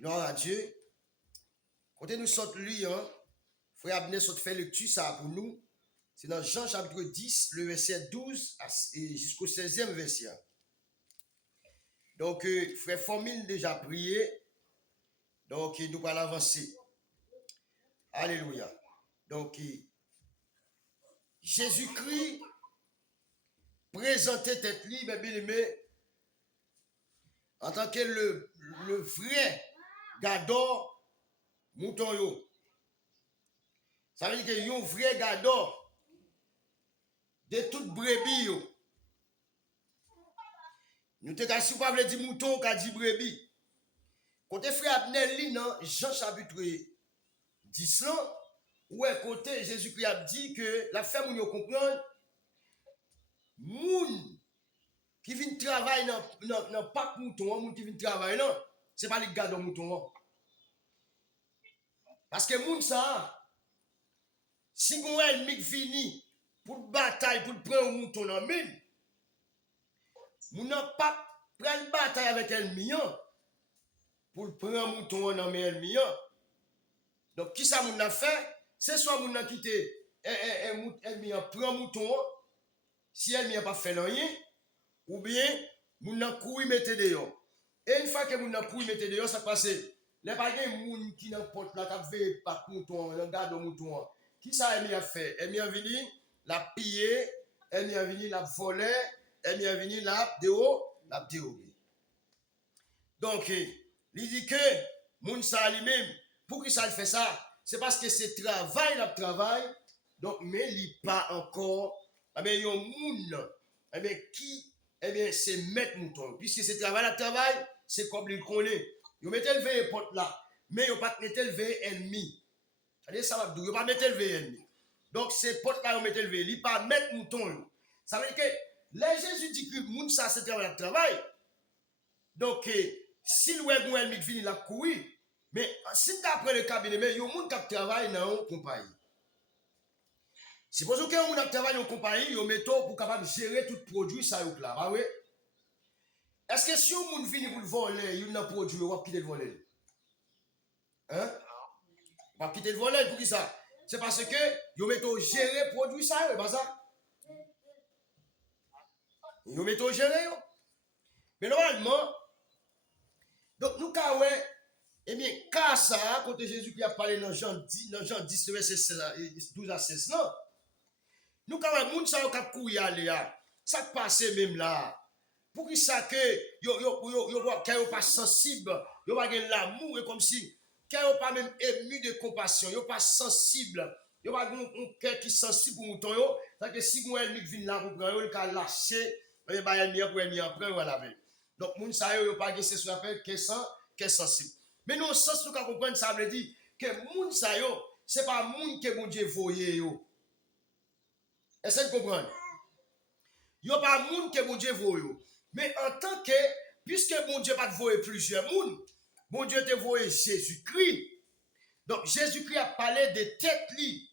Gloire à Dieu. Quand nous sommes lire, frère Abner saute fait lecture ça pour nous. C'est dans Jean chapitre 10, le verset 12 jusqu'au 16e verset. Donc, frère Formine déjà prié. Donc, nous allons avancer. Alléluia. Donc, Jésus-Christ présentait tête libre, bien aimé, en tant que le vrai gador mouton yo. Ça veut dire que yon vrai gador de toute brebis yo. Nous te si pas veut dire mouton qu'a dit brebis. Côté frère Abner li dans Jean chapitre 10 là, où est côté Jésus-Christ a dit que la femme moun yo comprendre moun qui vient travailler dans pack mouton, moun qui vient travailler non, c'est pas les gador mouton. Parce que moun ça si on ennemi fini pour bataille pour prendre un mouton dans mine, moun n'a pas prendre bataille avec ennemi pour prendre un mouton dans mes ennemis. Donc qui ça moun a fait? C'est soit moun a quitté ennemi prend mouton si ennemi a pas fait rien ou bien moun a couru mettre dehors. Et une fois que moun a couru mettre dehors ça passe les pas gen moun qui dans porte là t'a veille pas mouton, le garde mouton. Qui ça ennemi a fait? Ennemi a venu la piller, ennemi a venu la voler, ennemi a venu la dérober. Donc il dit que moun sa lui-même pour qui ça fait ça? C'est parce que c'est travail donc mais il pas encore yon moun qui c'est mettre mouton puisque c'est travail c'est comme il connaît. Yo mettait le veille porte là mais yo pas mettre le veille ennemi. C'est-à-dire ça va yo pas mettre le veille ennemi. Donc c'est porte là yo mettre le veille, il pas mettre mouton. Ça veut dire que les Jésus dit que moun ça c'est travail. Donc si le gon ennemi qui vient la courir mais si d'après le cabinet mais yo moun qui travaille dans compagnie. Supposons que moun qui travaille dans compagnie yo metto pour capable gérer tout produit ça yo là, bah oui. Est-ce que si on vient pour le voler, il n'a produit, on va quitter le voler? Hein? On va quitter le voler pour qui ça? C'est parce que vous mettez gérer produit ça, c'est pas ça? Vous mettez gérer. Mais normalement, donc nous, eh bien, car ça, quand Jésus qui a parlé dans Jean 10, verset 12 à 16, non? Nous, quand même, nous, ça, on a couru aller, ça passe même là. Pour qui ça que yo pas sensible, yo pas l'amour et comme si yo pas même ému de compassion, yo pas sensible, yo pas un cœur qui sensible pour mouton yo, ça que si un ennemi vient là pour prendre il ka lâcher, et ba ennemi pour ennemi prendre voilà. Donc moun ça yo pas que c'est ce qu'on appelle que sensible. Mais nous sens nous ka comprendre ça veut dire que moun ça yo c'est pas moun que bon Dieu voyé yo. Est-ce que vous comprenez? Yo pas moun que bon Dieu voyé yo. Mais en tant que, puisque mon Dieu pas voyer plusieurs mondes, mon Dieu te voyer Jésus-Christ. Donc Jésus-Christ a parlé de tête li.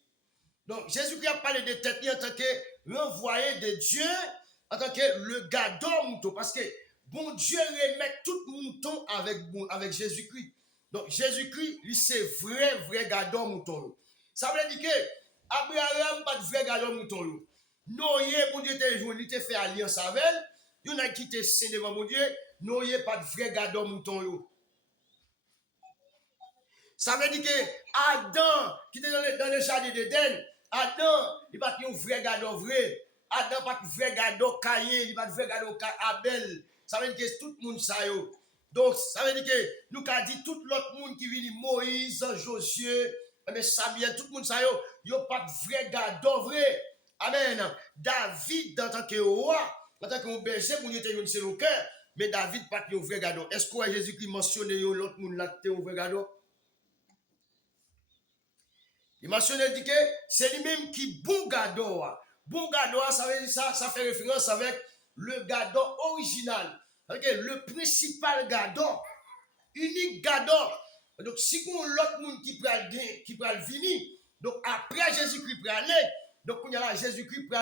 Donc Jésus-Christ a parlé de tête li en tant que l'envoyé de Dieu, en tant que le gador mouton. Parce que bon Dieu remet tout mouton avec Jésus-Christ. Donc Jésus-Christ, lui c'est vrai gador mouton. Ça veut dire que Abraham pas de vrai gador mouton. Noé, mon Dieu te fait alliance avec elle. Yon a quitté saint devant mon Dieu, nous n'avons pas de vrai gador mouton yo. Ça veut dire que Adam, qui était dans le jardin d'Éden, Adam, il n'a pas de vrai gador vrai. Adam n'a pas de vrai gador Caïn, il n'a pas de vrai gador Abel. Ça veut dire que tout le monde ça yo. Donc, ça veut dire que nous avons dit tout l'autre monde qui vient, Moïse, Josué, Samuel, tout le monde ça yo, n'a pas de vrai gador vrai. Amen. David, en tant que roi, en tant que berger, mon Dieu te c'est le cœur, mais David pas un vrai gador. Est-ce que Jésus-Christ mentionne l'autre monde là qui un vrai gador? Il mentionne dit que c'est lui-même qui bon gador. Bon gador, ça veut dire ça fait référence avec le gador original. C'est-à-dire le principal gador, unique gador. Donc si on l'autre monde qui peut venir, donc après Jésus-Christ peut aller, donc on y a là Jésus-Christ peut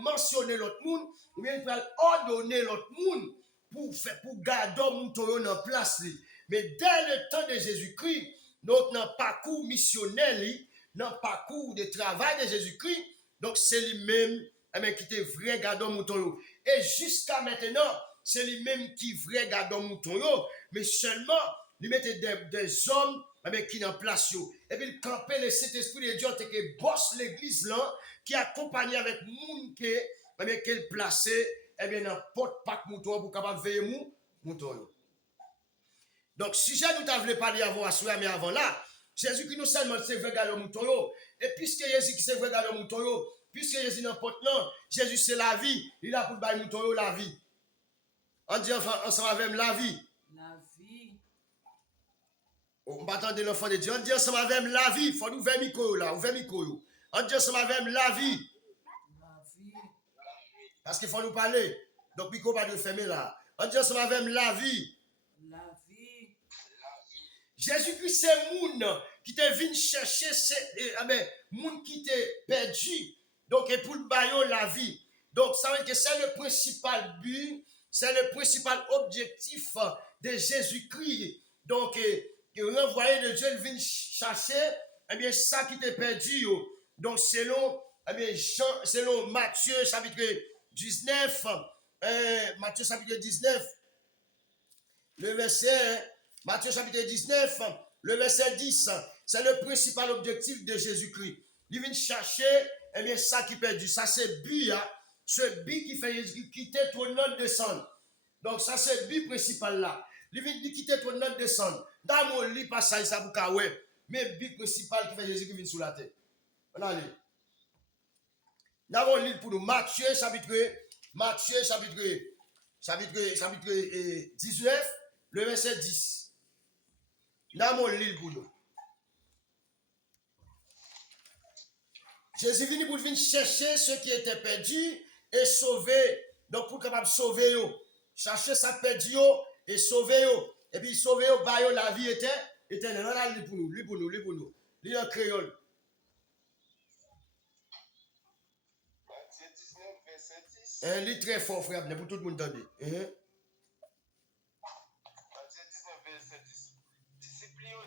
mentionner l'autre monde, ou bien il peut ordonner l'autre monde pour garder mouton dans place. Mais dès le temps de Jésus-Christ, notre parcours missionnel, notre parcours de travail de Jésus-Christ, donc c'est lui-même qui était vrai gardant mouton. Et jusqu'à maintenant, c'est lui-même qui vrai gardant mouton. Mais seulement, il mettait des hommes qui sont en place. Et puis il campait le Saint-Esprit de Dieu qui bosse l'église là, qui accompagne avec moun qui est placé dans porte pack mouton pour capable veiller mouton. Donc si j'ai nous t'avais parler avant à soir mais avant là, Jésus qui nous seulement c'est vrai garder mouton. Et puisque Jésus qui c'est vrai garder mouton, puisque Jésus dans porte là, Jésus c'est la vie, il a pour bailler mouton la vie. On dit ensemble avec la vie. La vie. On va attendre l'enfant de Dieu. On dit ensemble avec la vie. Il faut nous ouvrir micro là, ouvrir micro. On dit ensemble avec la vie. La vie. Parce qu'il faut nous parler. Donc micro pas de fermer là. On dit ensemble avec la vie. La vie. Jésus-Christ c'est moun qui te venu chercher moun qui te perdu. Donc et pour le baillon la vie. Donc ça veut dire que c'est le principal but, c'est le principal objectif de Jésus-Christ. Donc renvoyer de Dieu, il vient chercher ça qui t'est perdu. Donc selon selon Matthieu chapitre 19, Matthieu chapitre 19, le verset, Matthieu chapitre 19, le verset 10, c'est le principal objectif de Jésus-Christ. Il vient chercher ça qui est perdu. Ça c'est but, ce but qui fait Jésus quitter ton nom de descendre. Donc ça c'est le but principal là. Il vient quitter ton nom de descendre. Dans mon lit, pas ça, ça bouka ouais. Mais le but principal qui fait Jésus qui vient sur la terre. On a allez. Dans mon lit pour nous, Matthieu chapitre 19, le verset 10. Dans mon lit pour nous. Jésus venu pour venir chercher ceux qui étaient perdus et sauver. Donc pour capable sauver eux. Chercher ça perdu et sauver eux. Et puis sauver eux, bailler la vie éternelle. On a lit pour nous, lit pour nous. Lit en créole. Matthieu 19, verset 10. Un lit très fort, frère, pour tout le monde entendre. Matthieu 19, verset 10. Discipline.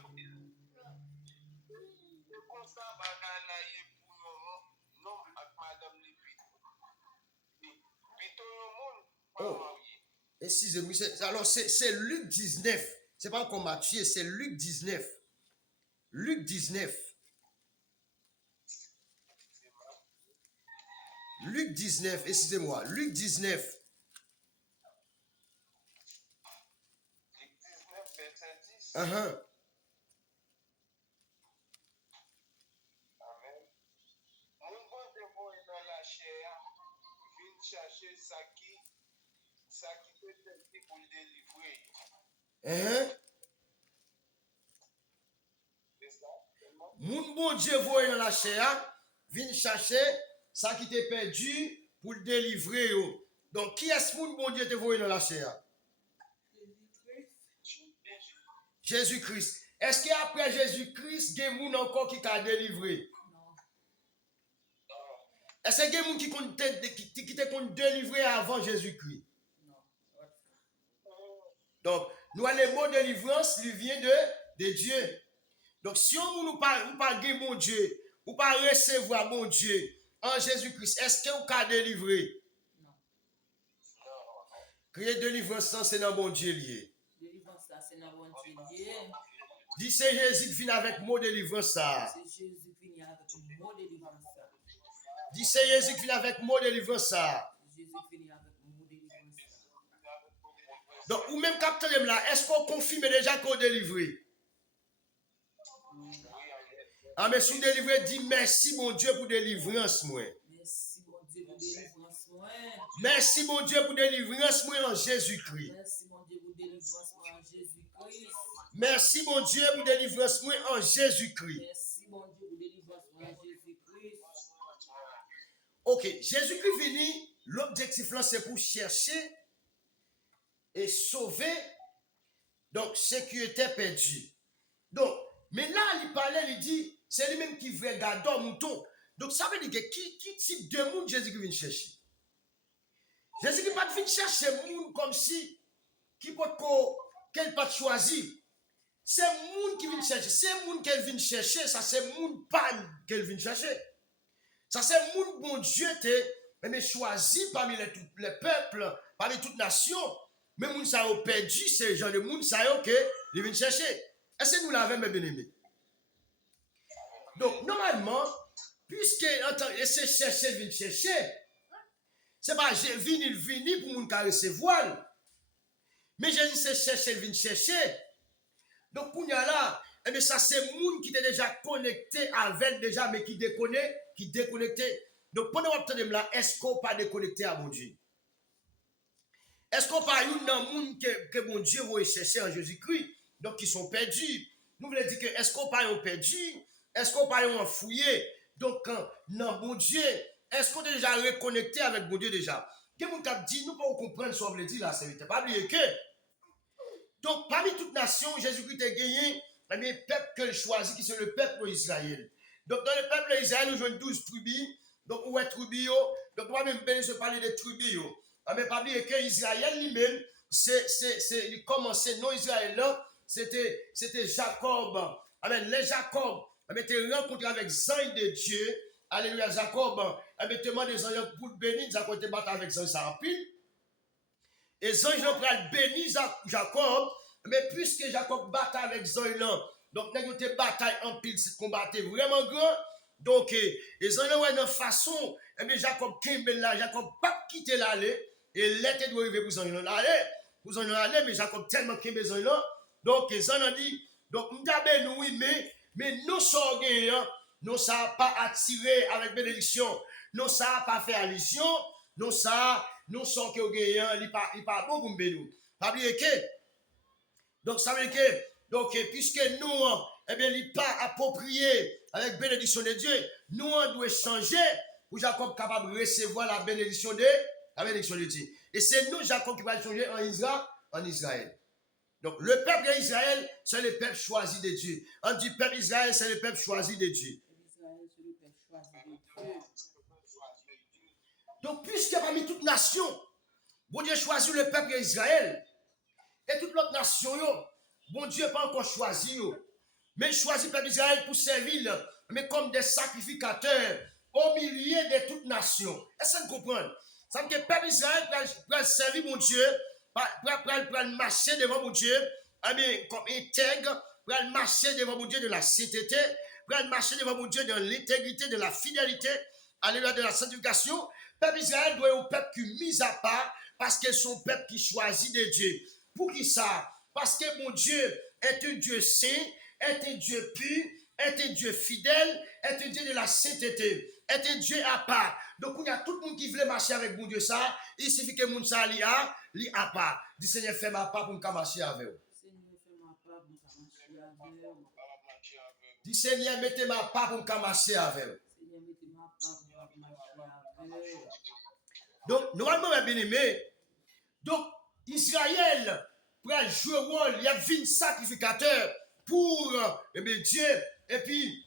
C'est comme ça, bagay pour nous, non, avec madame Lépi. Puis tout le monde, pas marié. Excusez-moi, alors c'est Luc 19. C'est pas encore Matthieu, c'est Luc 19. Luc 19. Luc 19, excusez-moi, Luc 19. Luc 19, verset 10. Uh-huh. Amen. Mon bon dévot est dans la chair, vient chercher ça qui peut être pour le délivrer. Uh-huh. C'est ça? Mon bon Dieu voit dans la chair, vient chercher ça qui t'est perdu pour le délivrer. Donc, qui est-ce mon bon Dieu te voit dans la chair? Jésus-Christ. Est-ce qu'après Jésus-Christ, il y a des gens encore qui t'a délivré? Non. Est-ce qu'il y a des gens qui t'ont délivré avant Jésus-Christ? Non. Donc, nous avons le mot délivrance, il vient de Dieu. Donc, si on ne parle pas de mon Dieu, ou pas recevoir mon Dieu en Jésus-Christ, est-ce que vous avez délivré? Non. Créer délivrance, c'est dans mon Dieu lié. Délivrance, ça, c'est dans bon Dieu. Dis c'est Jésus qui vient avec mot délivrance ça. C'est Jésus qui vient avec le mot délivrance. Dis c'est Jésus qui vient avec mot délivrance ça. Jésus qui vient avec le mot délivrance. Donc, ou même capitaine là, est-ce qu'on confirme déjà qu'on délivré? Ah, mais si vous délivrez, dis merci mon Dieu pour délivrance, moi. Merci mon Dieu pour délivrance, moi. Merci mon Dieu pour délivrance, moi en Jésus-Christ. Merci mon Dieu pour délivrance, moi en Jésus-Christ. Merci mon Dieu pour délivrance, moi en Jésus-Christ. Merci mon Dieu pour délivrance, moi en Jésus-Christ. Ok, Jésus-Christ venu, l'objectif là c'est pour chercher et sauver donc ce qui était perdu. Donc, mais là, il parlait, il dit, c'est lui-même qui veut garder un mouton. Donc, ça veut dire que qui type de monde Jésus-Christ vient chercher? Jésus-Christ pas venu chercher monde comme si qui peut qu'elle pas choisi. C'est moun qui vient chercher. C'est moun qu'elle vient chercher. Ça, c'est moun pas qu'elle vient chercher. Ça, c'est moun bon Dieu mais choisi parmi les peuples, parmi toutes nations. Mais moun ça a perdu, c'est genre de moun ça a que ils viennent chercher. Est-ce que nous l'avons, mes bien-aimés? Donc, normalement, puisque c'est chercher, vient chercher, c'est pas vini pour moun ka recevoir. Mais j'ai dit c'est chercher, vient chercher. Donc, pour nous là, eh bien, ça c'est moun qui est déjà connecté avec déjà, mais qui déconnecté. Donc, pendant que vous là, est-ce qu'on pas déconnecté à mon Dieu? Est-ce qu'on pas eu dans moun que mon Dieu va chercher en Jésus-Christ? Donc, qui sont perdus. Nous voulons dire que est-ce qu'on pas eu perdu? Est-ce qu'on pas eu fouillé? Donc, non, mon Dieu, est-ce qu'on est déjà reconnecté avec mon Dieu déjà? Que mon cap dit, nous pouvons comprendre ce qu'on veut dire là, c'est pas oublier que. Donc, parmi toutes nations, Jésus-Christ a gagné le peuple qu'il choisit, qui c'est le peuple d'Israël. Donc, dans le peuple d'Israël, nous avons 12 tribus. Donc, où est tribu? Donc, moi-même, je vais parler de tribus. Mais pas oublier que Israël lui-même, il commençait, non Israël là, c'était Jacob. Amen. Les Jacob, étaient rencontrés avec Zan de Dieu. Alléluia, Jacob, te demandé des anges pour bénir, Jacob était battu avec Zan Sarapil. Et Zan Jean pral béni Jacob, mais puisque Jacob battait avec Zan là, donc nous avons bataille en pile, c'est combattre vraiment grand. Donc, et Zan là, de façon, Jacob Kimbe là, Jacob pas quitter l'aller, et l'été doit arriver pour Zan là aller, pour Zan là aller, mais Jacob tellement Kimbe Zan là, donc Zan a dit, donc m'dabe nous oui, mais nous sommes gagnants, nous ça pas attiré avec bénédiction, nous ça pas fait allusion, nous ça nous sommes que gagnants, il pas bon pour nous. Pas oublier que donc ça veut dire que donc puisque nous eh bien il pas approprié avec bénédiction de Dieu, nous on doit changer pour Jacob capable de recevoir la bénédiction de Dieu. Et c'est nous Jacob qui va changer en Israël. Donc, le peuple d'Israël, c'est le peuple choisi de Dieu. On dit peuple d'Israël, c'est le peuple choisi de Dieu. Donc, puisque parmi toutes nations, bon Dieu choisit le peuple d'Israël, et toute l'autre nation, bon Dieu n'a pas encore choisi, mais il choisit le peuple d'Israël pour servir, mais comme des sacrificateurs au milieu de toutes nations. Est-ce que vous comprenez? Ça veut dire que le peuple d'Israël va servir mon Dieu, pour marcher devant mon Dieu, comme intègre, pour marcher devant mon Dieu de la sainteté, pour marcher devant mon Dieu de l'intégrité, de la fidélité, alléluia, de la sanctification. Le peuple d'Israël doit être un peuple qui est mis à part parce qu'ils sont un peuple qui choisit de Dieu. Pour qui ça? Parce que mon Dieu est un Dieu saint, est un Dieu pur, est un Dieu fidèle, est un Dieu de la sainteté, est un Dieu à part. Donc, il y a tout le monde qui veut marcher avec mon Dieu ça, il suffit que mon ça li à part. Dis Seigneur, fais ma part pour me marcher avec vous. Dis Seigneur, mettez ma part pour me marcher avec vous. Donc, normalement, mes bien-aimés, donc, Israël, pour jouer un rôle, il y a 20 sacrificateurs pour Dieu, et puis,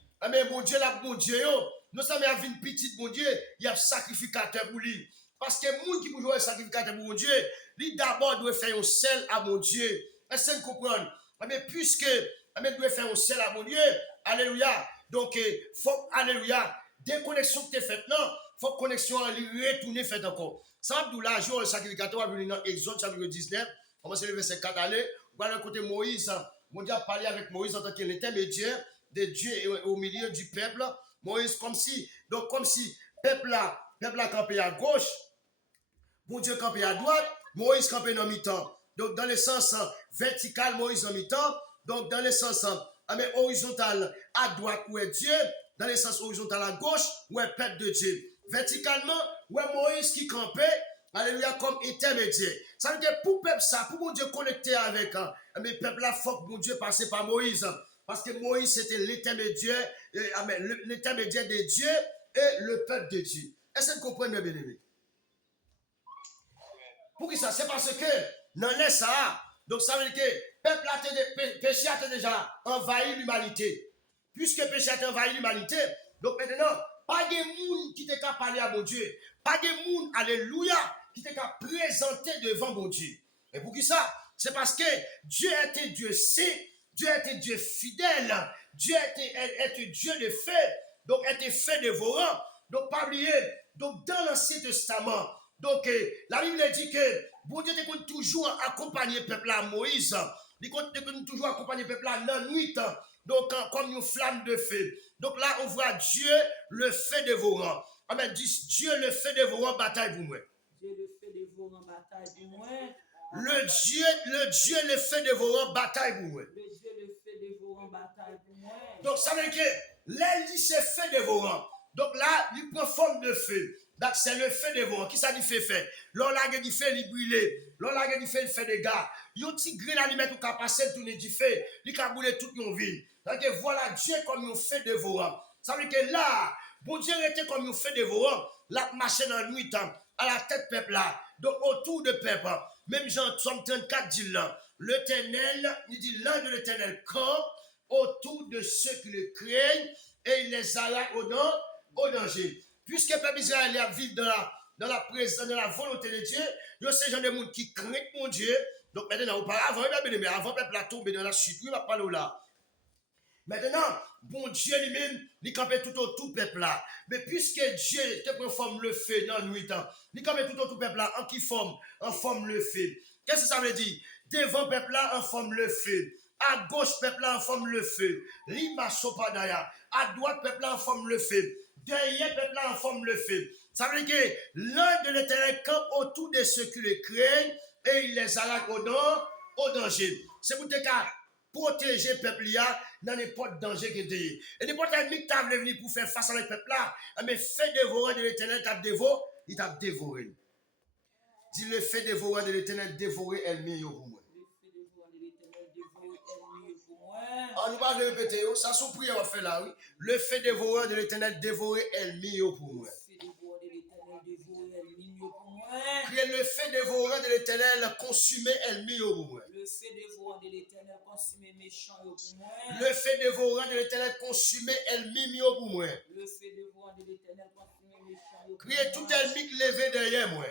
mon Dieu, là, mon Dieu, nous sommes à 20 petites, mon Dieu, il y a sacrificateur pour lui. Parce que les gens qui jouer un sacrificateur pour mon Dieu, lui d'abord doit faire un sel à mon Dieu. Est-ce que vous comprenez? Mais puisque il doit faire un sel à mon Dieu, alléluia. Donc, faut, alléluia, déconnexion que tu as faite, non, faut connexion à lui retourner faite encore. Ça veut dire là, jour le sacrificateur va venir dans Exode chapitre 19, commencez le verset 4 aller, on va côté Moïse, mon Dieu a parlé avec Moïse en tant qu'intermédiaire de Dieu au milieu du peuple. Moïse comme si peuple là campé à gauche, mon Dieu campé à droite, Moïse campé dans mi-temps. Donc dans le sens vertical, Moïse en mi-temps. Donc dans le sens horizontal à droite où est Dieu, dans le sens horizontal à gauche où est peuple de Dieu. Verticalement où est Moïse qui campait, alléluia, comme intermédiaire. Ça veut dire pour peuple ça, pour mon Dieu connecter avec, mais peuple là faut que mon Dieu passe par Moïse. Parce que Moïse c'était l'intermédiaire de Dieu et le peuple de Dieu. Est-ce que vous comprenez, mes bien-aimés? Pour qui ça? C'est parce que dans les ça, donc ça veut dire que le peuple a péché a déjà envahi l'humanité. Puisque le péché a envahi l'humanité, donc maintenant, pas de monde qui t'a qu'à parler à mon Dieu. Pas de monde, alléluia, qui t'a qu'à présenter devant mon Dieu. Et pour qui ça? c'est parce que Dieu était Dieu saint, Dieu était Dieu fidèle, Dieu était Dieu de fait, donc était fait dévorant. Donc, pas oublier, donc dans l'Ancien Testament, donc la Bible dit que bon Dieu te toujours accompagner le peuple à Moïse, il continue toujours accompagner le peuple à la nuit, donc comme une flamme de feu. Donc là, on voit Dieu le fait dévorant. Amen. Dieu le fait dévorant bataille pour moi. Dieu le fait dévorant bataille pour moi. Le Dieu le fait dévorant bataille pour moi. Le Dieu le fait dévorant bataille pour moi. Donc ça veut dire que l'aile dit c'est fait dévorant. Donc là, il prend forme de feu. Donc c'est le feu dévorant. Qui ça dit fait? L'on l'a dit fait, il brûle. L'on l'a dit fait, il fait des gars. Yon petit grain à lui mettre au passer tourner du feu. Il a brûlé toute une ville. Donc voilà Dieu comme un feu dévorant. Ça veut dire que là, bon Dieu était comme un feu dévorant. La marché dans la nuit, à la tête peuple là. Donc autour de peuple. Même Jean 34 dit là. L'Éternel, il dit l'ange de l'Éternel campe autour de ceux qui le craignent et il les arrête au danger. Puisque le peuple Israël vit dans la présence, dans la volonté de Dieu, il y a ces gens de monde qui craignent mon Dieu. Donc maintenant, auparavant, mais avant le peuple a tombé dans la chute, il va pas là. Maintenant, bon Dieu lui-même, il campait tout autour du peuple là. Mais puisque Dieu te forme le feu dans la nuit, il campait tout autour du peuple là, en forme le feu. Qu'est-ce que ça veut dire? Devant le peuple là, en forme le feu. À gauche, peuple là, en forme le feu. Lima sopadaya. À droite, peuple là, en forme le feu. Derrière, peuple là, en forme le feu. Ça veut dire que l'un de l'Éternel campe autour de ceux qui le craignent et il les arrête au danger. C'est pour te protéger le peuple là dans n'importe danger que tu es. Et n'importe ennemi qui t'a venu pour faire face avec le peuple là, mais fait dévorer de l'Éternel, il t'a dévoré. Dis le fait dévorer de l'Éternel, dévorer ennemi pour moi. On nous va répéter, ça sous prière on fait là, oui. Le fait dévorer de l'Éternel, dévorer ennemi pour moi. Criez le fait dévorer de l'Éternel, consumer ennemi pour moi. Le fait dévorant de l'Éternel, consumer méchant pour moi. Le fait dévorant de l'Éternel, consumer ennemi pour moi. Le fait dévorant de l'Éternel, consumer méchant pour moi. Criez tout ennemi qui levé derrière moi.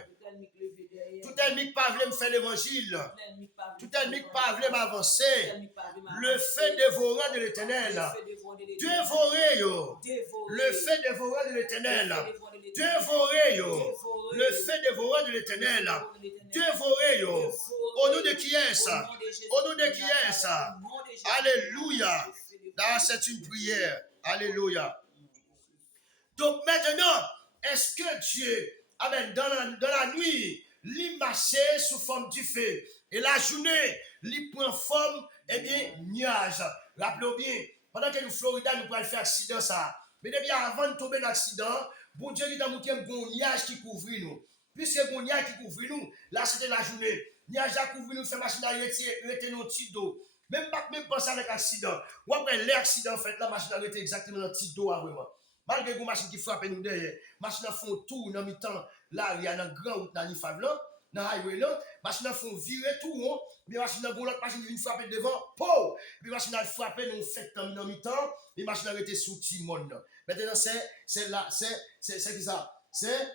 Tout ennemi qui pas voulu me faire l'évangile. Tout ennemi qui pas voulu m'avancer. Le fait dévorant de l'Éternel. Dévorez yo. Le fait dévorant de l'Éternel. Dévorez yo. Le fait dévorant de l'Éternel. Dévorez yo. Au nom de qui est ça? Au nom de qui est ça? Alléluia. Là, c'est une prière. Alléluia. Donc maintenant, est-ce que Dieu, amen, dans la nuit, il marchait sous forme du feu. Et la journée, il prend forme, eh bien, nuage. Rappelez-vous bien, pendant que nous, Florida, nous pouvons faire accident, ça. Mais depuis avant de tomber dans l'accident, bon Dieu, il a montré un bon nuage qui couvre nous. Puisque un bon nuage qui couvre nous, là, c'était la journée. Nuage a couvert nous, fait machine à retirer nos petits dos. Même pas penser avec l'accident. Ou après l'accident, en fait, la machine a retiré exactement dans le petit dos, vraiment. Malgré une machine qui frappe nous derrière, machine a fait un tour dans mi-temps, là, il y a une grande route dans l'IFAV là, dans le highway là, machine a fait virer tout rond, mais machine a l'autre machine qui frappe devant, po! Puis machine a frappé nous fait dans mi-temps, et machine a été sous Timon là. Maintenant, c'est là, c'est qui ça? C'est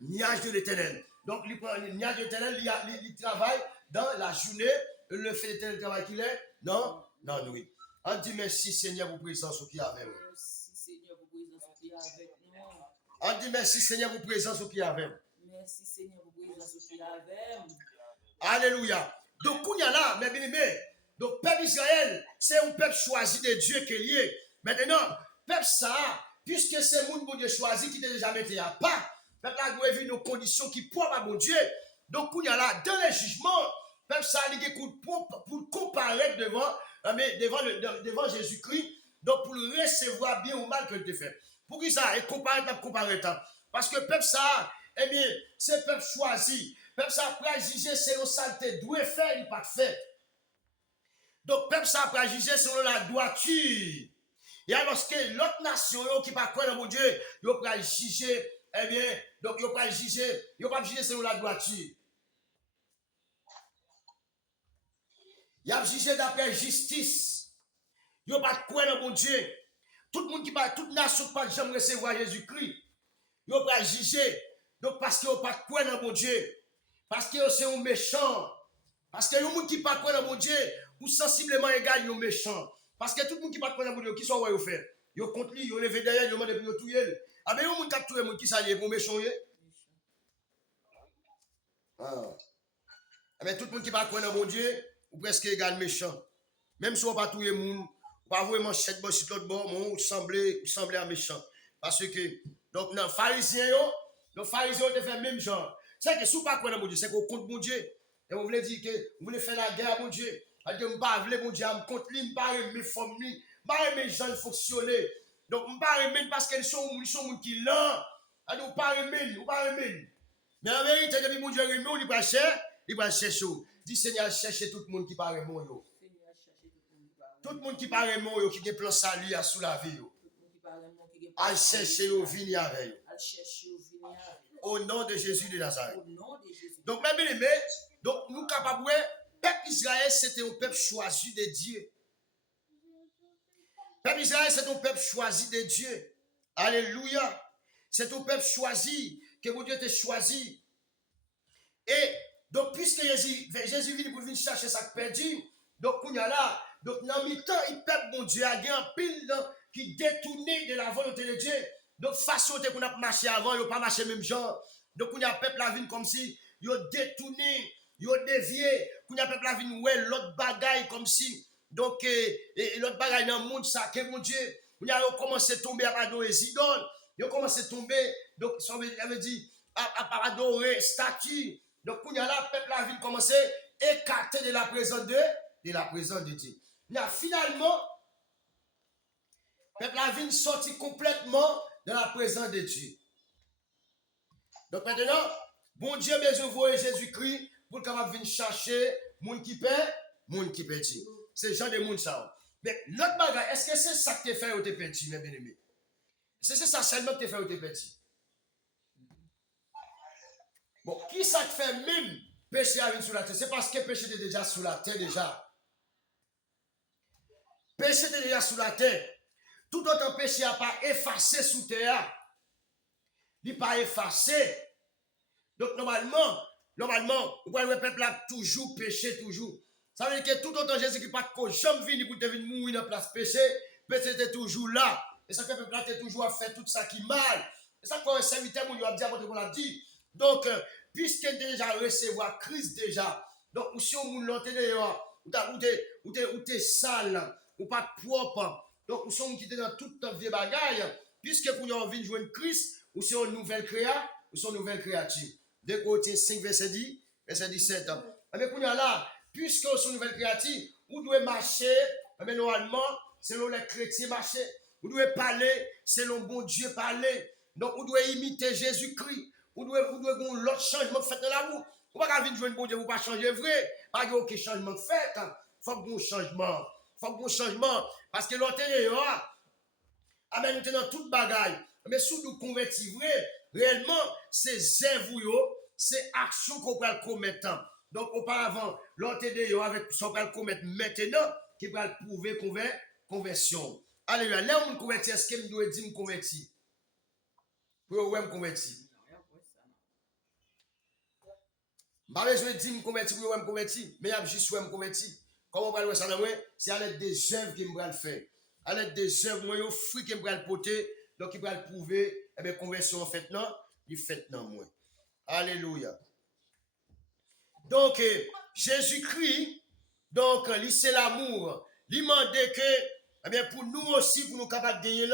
nuage de l'Éternel. Donc, le nuage de l'Éternel, il travaille dans la journée, le fait de l'Éternel travail qu'il est, non, oui. On dit merci Seigneur pour présence qui est avec nous. On dit merci Seigneur pour présence qui est avec nous. Merci Seigneur pour présence qui est avec nous. Alléluia. Donc, il y a là, mes bien-aimés. Donc, peuple Israël, c'est un peuple choisi de Dieu qui est lié. Maintenant, peuple ça, puisque c'est mon bon Dieu choisi qui t'a déjà mis à part, peuple là doit vivre nos conditions qui pourront à mon Dieu. Donc, il y a là, dans les jugements, peuple ça, il y a pour comparaître devant Jésus-Christ, donc pour le recevoir bien ou mal que tu fais. Pour qui ça? Et comparer. Parce que peuple ça, eh bien, c'est peuple choisi. Peuple ça après juger selon ça te doit faire, il pas fait. Donc peuple ça après juger selon la droiture. Et alors que l'autre nation qui pas croire dans mon Dieu, ils va juger, eh bien, donc ils va juger selon la droiture. Ils va juger d'après justice. Ils va pas croire dans mon Dieu. Tout le monde qui parle, toute nation qui pas jamais recevoir Jésus-Christ, ils va juger. Donc parce qu'ils n'ont pas croire dans mon Dieu. Parce que c'est un méchant. Parce que les gens qui ne croient pas dans mon Dieu, ou sensiblement égal, ils sont méchants. Parce que tout le monde qui ne croit pas dans mon Dieu, qui soit ouais, fait. Ils contre lui, ils levé derrière, ils demandent pour tuer. Ah, mais les gens qui ont tué les gens qui s'allient pour méchants. Ah. Mais tout le monde qui ne croit pas dans mon Dieu, ou presque égal méchant. Même si on ne pas tuer les gens, pas vraiment manchette bon sur l'autre bord, on semble à méchant. Parce que, donc, les pharisiens ont fait le même genre. C'est que si vous ne croyez pas dans mon Dieu, c'est qu'on compte mon Dieu. Et vous voulez dire que vous voulez faire la guerre à mon Dieu. Parce que je ne veux pas mon Dieu, je compte lui, je ne veux pas mes femmes, je ne veux pas mes gens fonctionner. Donc, je ne veux pas parce qu'ils sont qui l'ont. Alors, vous ne pas aimer. Mais en vérité, depuis mon Dieu remet, il va chercher. Dis Seigneur, chercher tout le monde qui paraît mon yo. Tout le monde qui paraît mon yo, qui a plan salut à sous la vie yo. À chercher au vini avec yo. Au nom de Jésus de Nazareth. Donc, mes bien-aimés, donc nous capables, le peuple Israël, c'était un peuple choisi de Dieu. Le peuple Israël, c'est un peuple choisi de Dieu. Alléluia. C'est un peuple choisi, que mon Dieu t'a choisi. Et donc, puisque Jésus vient pour venir chercher sa perdu, donc, on y a là, donc, dans le temps, il peuple, mon Dieu, a un pile qui détourné de la volonté de Dieu. Donc, façon qu'on a marché avant, il n'a pas marché même genre. Donc, on y a peuple la vie comme si, il a détourné, il a dévié, on y a peuple la vie, ouais, l'autre bagaille comme si, donc, l'autre bagaille dans le monde, ça, que mon Dieu, on y a commencé à tomber à adorer les idoles, il a commencé à tomber, donc, ça veut dire, à adorer statue. Donc, on y a là, peuple la vie commencé à écarter de la présence de Dieu. Là, finalement, peuple la vie sorti complètement de la présence de Dieu. Donc maintenant, bon Dieu besoin de voir Jésus-Christ pour qu'il vienne chercher moun qui perd, moun qui perdit. C'est le genre de monde ça. Mais l'autre bagage, est-ce que c'est ça que tu fait ou tu perdu, mes bien-aimés? C'est ça seulement que tu fait ou tu perdu? Bon, qui ça te fait même péché à venir sur la terre? C'est parce que péché était déjà sur la terre déjà. Péché était déjà sur la terre. Tout autre péché n'a pas effacé sous terre. Il n'est pas effacé. Donc normalement, vous voyez le peuple a toujours péché, toujours. Ça veut dire que tout autant Jésus qui n'a pas jamais venu pour te venir mourir dans la place péché, péché était toujours là. Et ça fait que le peuple a toujours fait tout ça qui mal. Et ça quand un serviteur, on lui a dit, on l'a dit. Donc, puisqu'il déjà recevoir Christ déjà, donc si on l'a dehors, ou t'es sale, ou pas propre, donc ou sont qui étaient dans toute ta vie bagaille, puisque vous avez envie de jouer Christ, ou c'est une nouvelle créature. 2 Corinthiens 5, verset 10, verset 17. Mais vous là, puisque vous êtes une nouvelle créature, vous devez marcher, mais normalement, selon les chrétiens marcher, vous devez parler, selon bon Dieu parler. Donc, vous devez imiter Jésus-Christ. Vous devez avoir l'autre changement fait dans la roue. Vous ne pouvez pas venir jouer bon Dieu, vous ne pouvez pas changer vrai. Pas de aucun changement fait. Il faut que vous changement. Parce que l'autre est là. Amen, nous sommes dans toute bagaille. Mais si nous convertis vrai, réellement, c'est œuvre, c'est action qu'on peut commettre. Donc, auparavant, l'autre est là avec son peut commettre maintenant, qui va prouver conversion. Alléluia. Là où nous convertis, est-ce que nous devons dire nous convertir? Pour nous convertir. Je vais dire me convertir pour me convertir, mais je suis me convertir. Comment on va le faire? C'est à l'aide des œuvres que je vais le faire. À l'aide des œuvres, moi, je fruit que je vais le porter, donc il va le prouver, et bien, conversion en fait, non, il fait non, moi. Alléluia. Donc, Jésus-Christ, donc, c'est l'amour. Il demande que, eh bien, pour nous aussi, pour nous capables de gagner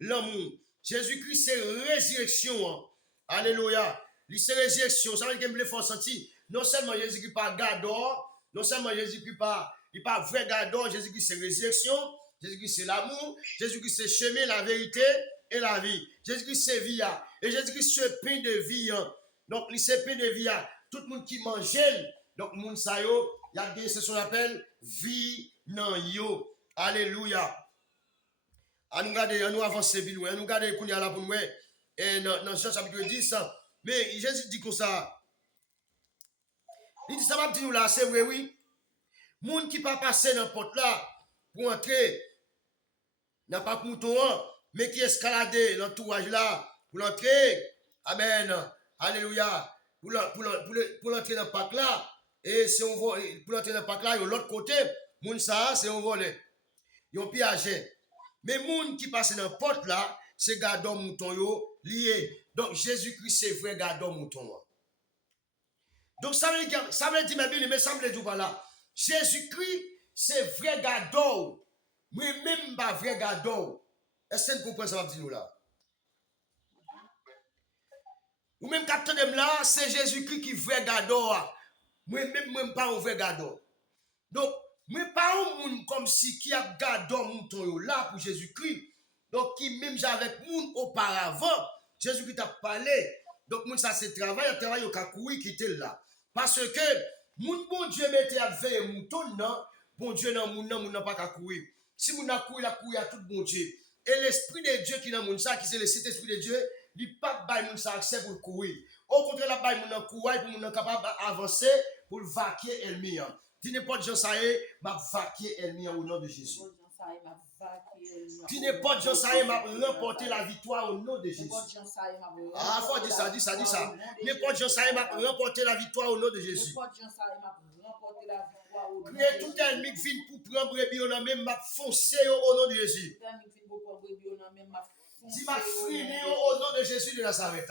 l'amour. Jésus-Christ, c'est résurrection. Alléluia. C'est résurrection. Ça veut dire que je faut sentir. Non seulement Jésus-Christ pas gardor, non seulement Jésus-Christ pas vrai gardor, Jésus-Christ c'est résurrection, Jésus-Christ c'est l'amour, Jésus-Christ c'est chemin, la vérité et la vie. Jésus-Christ c'est vie. Et Jésus-Christ c'est pain de vie. Donc, c'est pain de vie. Tout le monde qui mange, donc, moun sa yo, il y a bien ce qu'on appelle vie nan yo. Alléluia. À nous regarder, à nous avancer, à nous regarder, qu'on y a là pour nous. Et dans Jean chapitre 10, mais Jésus dit comme ça. Il dit ça va dire nous là, c'est vrai, oui. Moun qui pas passer dans la porte là pour entrer, n'a pas de mouton, mais qui escalade l'entourage là pour entrer. Amen. Alléluia. Pour entrer dans le parc là. Et si on va, pour entrer dans le parc là, l'autre côté, moun ça, c'est un volet. Yon piagé. Mais moun qui passe dans la porte là, c'est gardon mouton yo lié. Donc Jésus-Christ c'est vrai gardon mouton. Donc ça veut dire, mais ça veut dire par là. Jésus-Christ c'est vrai gardon. Moi-même pas vrai gardon. Est-ce que vous comprenez ça va dire nous là? Ou même quand là, c'est Jésus-Christ qui est vrai gardon. Moi-même pas un vrai gardon. Donc, moi pas un monde comme si qui a gardé mouton là pour Jésus-Christ. Donc, qui même avec moun auparavant, Jésus-Christ a parlé. Donc, moun ça c'est travail au kakouï qui était là. Parce que, moun bon Dieu mettait à veiller mouton, non, bon Dieu non, moun n'a pas kakouï. Si moun a couille, la couille à tout bon Dieu. Et l'esprit de Dieu qui est dans moun ça, qui c'est le Saint-Esprit de Dieu, il pas bail moun ça accès pour courir. Au contraire, la bail moun courir pour moun capable d'avancer pour le vaquer ennemi. Dis n'importe Jean Saïe, m'a vaquer ennemi au nom de Jésus. Dis n'importe Jean Saïe, m'a remporté la victoire au nom de Jésus. Ah, faut dire ça, dis ça. N'importe Jean Saïe, m'a remporté la victoire au nom de Jésus. Mais tout ennemi qui vient pour prendre brebis au nom même, m'a foncé au nom de Jésus. Dis m'a fini au nom de Jésus de Nazareth.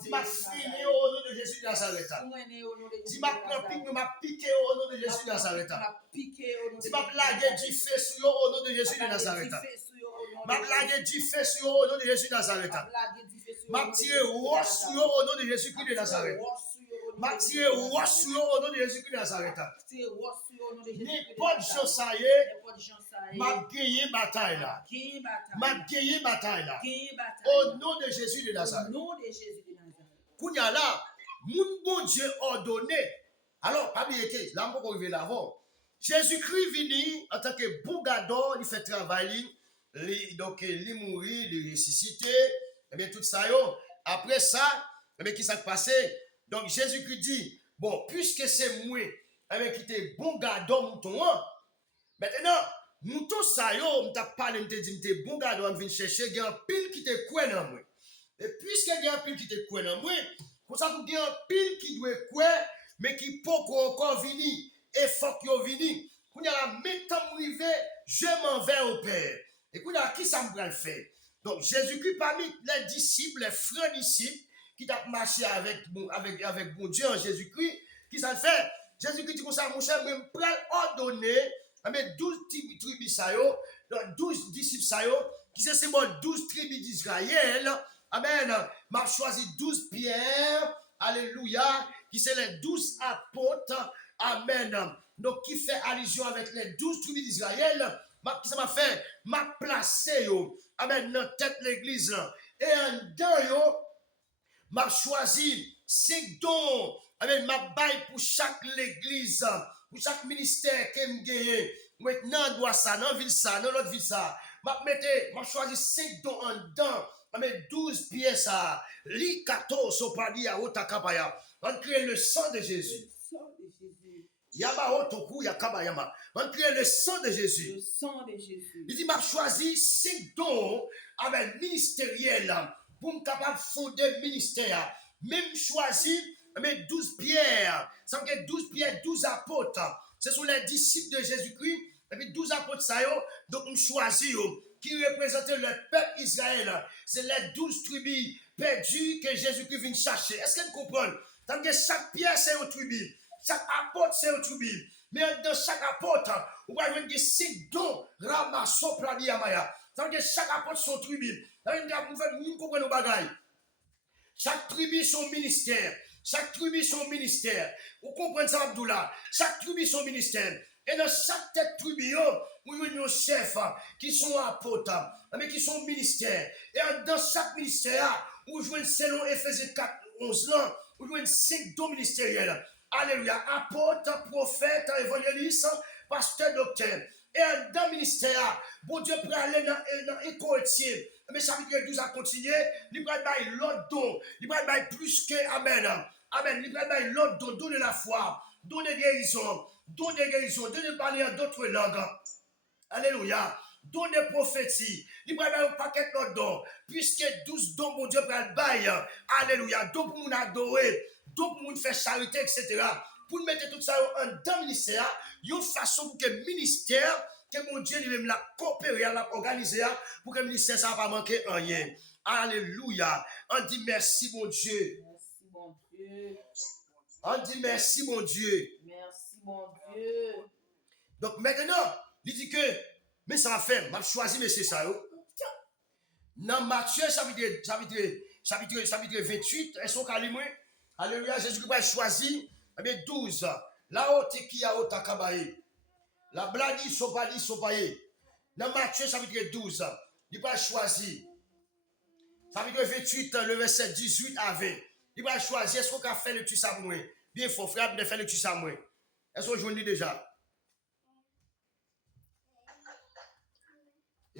Dis m'a fini au nom de Jésus de Nazareth. Dis m'a piqué au nom de Jésus de Nazareth. Dis m'a blagué du feu sur au nom de Jésus de Nazareth. M'a blagué du feu sur au nom de Jésus de Nazareth. M'a tiré roche sur au nom de Jésus-Christ de Nazareth. M'a tiré roche sur au nom de Jésus-Christ de Nazareth. N'importe chose ça y est. M'a gagné bataille là. M'a gagné bataille là. Au nom de Jésus de Nazareth. Kounya là, moun bon Dieu ordonné. Alors, pas bien que, là, on peut arriver là-avant. Jésus-Christ vini en tant que bon gardon, il fait travail, donc il mourit, il ressuscité, et bien tout ça, yo. Après ça, et bien qui s'est passé? Donc Jésus-Christ dit, bon, puisque c'est moi, et bien qui était bon gardon mouton, maintenant, mouton ça, yo, m't'a parlé, m't'a dit, m't'a bon gardon, m'vient chercher, il y a un pile qui te couen dans moi. Et puisque il y a un pile qui te couen dans moi, pour ça, il y a un pile qui doit couen, mais qui peut encore venir, et faut qu'il vienne. Quand il y a la méthode arrivée, je m'en vais au Père. Et quand il y a qui ça me le faire? Donc Jésus-Christ parmi les disciples, les frères disciples, qui ont marché avec bon Dieu en Jésus-Christ, qui ça fait? Jésus-Christ dit comme ça, mon cher, même prêt ordonner, avec 12 tribus, 12 disciples, qui c'est bon 12 tribus d'Israël. Amen. M'a choisi 12 pierres. Alléluia. Qui c'est les 12 apôtres. Amen. Donc, qui fait allusion avec les 12 tribus d'Israël. Qui ça m'a fait? M'a placé, yo. Amen. Dans tête l'église. Et en dedans, yo, m'a choisi 5 dons. Amen. M'a bail pour chaque l'église. Pour chaque ministère qui me gagne. Maintenant, doit ça, dans ville ça, dans l'autre ville ça. M'a choisi 5 dons en dedans. Amen. 12 pièces ça. Li 14 au padi à Otakapaya. On crée le sang de Jésus. Yaba Otoku Yakabayama. On crée le sang de Jésus. Le sang de Jésus. Il dit, m'a choisi 5 dons. Amen. Ministériels. Pour me capable fonder ministère. Même choisi. Amen. 12 pierres. Ça veut dire 12 pierres, 12 apôtres. Ce sont les disciples de Jésus-Christ. Et puis 12 apôtres, ça y est, donc on choisit, qui représentent le peuple Israël. C'est les 12 tribus perdues que Jésus-Christ vient chercher. Est-ce que vous comprenez? Tant que chaque pierre, c'est une tribu. Chaque apôtre, c'est une tribu. Mais dans chaque apôtre, on va avoir 5 dons, ramasso, pradiamaya. Tant que chaque apôtre, son tribu. Vous comprenez nos bagailles? Chaque tribu, son ministère. Chaque tribu, son ministère. Vous comprenez ça, Abdullah? Chaque tribu, son ministère. Et dans chaque tête tribu, vous avez nos chefs qui sont apôtres, mais qui sont ministères. Et dans chaque ministère, vous avez selon Ephésiens 4, 11, vous avez 5 dons ministériels. Alléluia. Apôtre, prophète, évangéliste, pasteur, docteur. Et dans le ministère, bon Dieu peut aller dans l'écoutier. Mais chapitre 12 a continué. Il va y l'autre don. Il va y plus que Amen. Amen. Il va y l'autre don. Donner la foi. Donner guérison. Donner guérison. Donner parler en d'autres langues. Alléluia. Donner prophétie. Il va y un paquet d'autres dons. Puisque 12 dons, mon Dieu peut le bail. Alléluia. Don pour nous adorer. Don pour nous faire charité, etc. pour mettre tout ça en dans ministère, une façon pour que le ministère, que mon Dieu lui-même l'a coopéré, l'a organisé, pour que le ministère ça va pas manquer rien. Alléluia. On dit merci mon Dieu. Merci, mon Dieu. On dit merci mon Dieu. Merci, mon Dieu. Donc maintenant, il dit que, mais ça va faire, m'a choisi monsieur ça. Dans Matthieu chapitre 28, est-ce qu'on a lu? Alléluia, Jésus-Christ a choisi, 12. Là-haut, qui a haut takabaye. La bladi, sopadi, sopaye. Dans Matthieu chapitre 12, il va choisir. Chapitre 28, le verset 18 à 20. Il va choisir, est-ce qu'on a fait le tu ça moi? Bien fort, frère, de faire le tu ça moi. Est-ce qu'on joue déjà?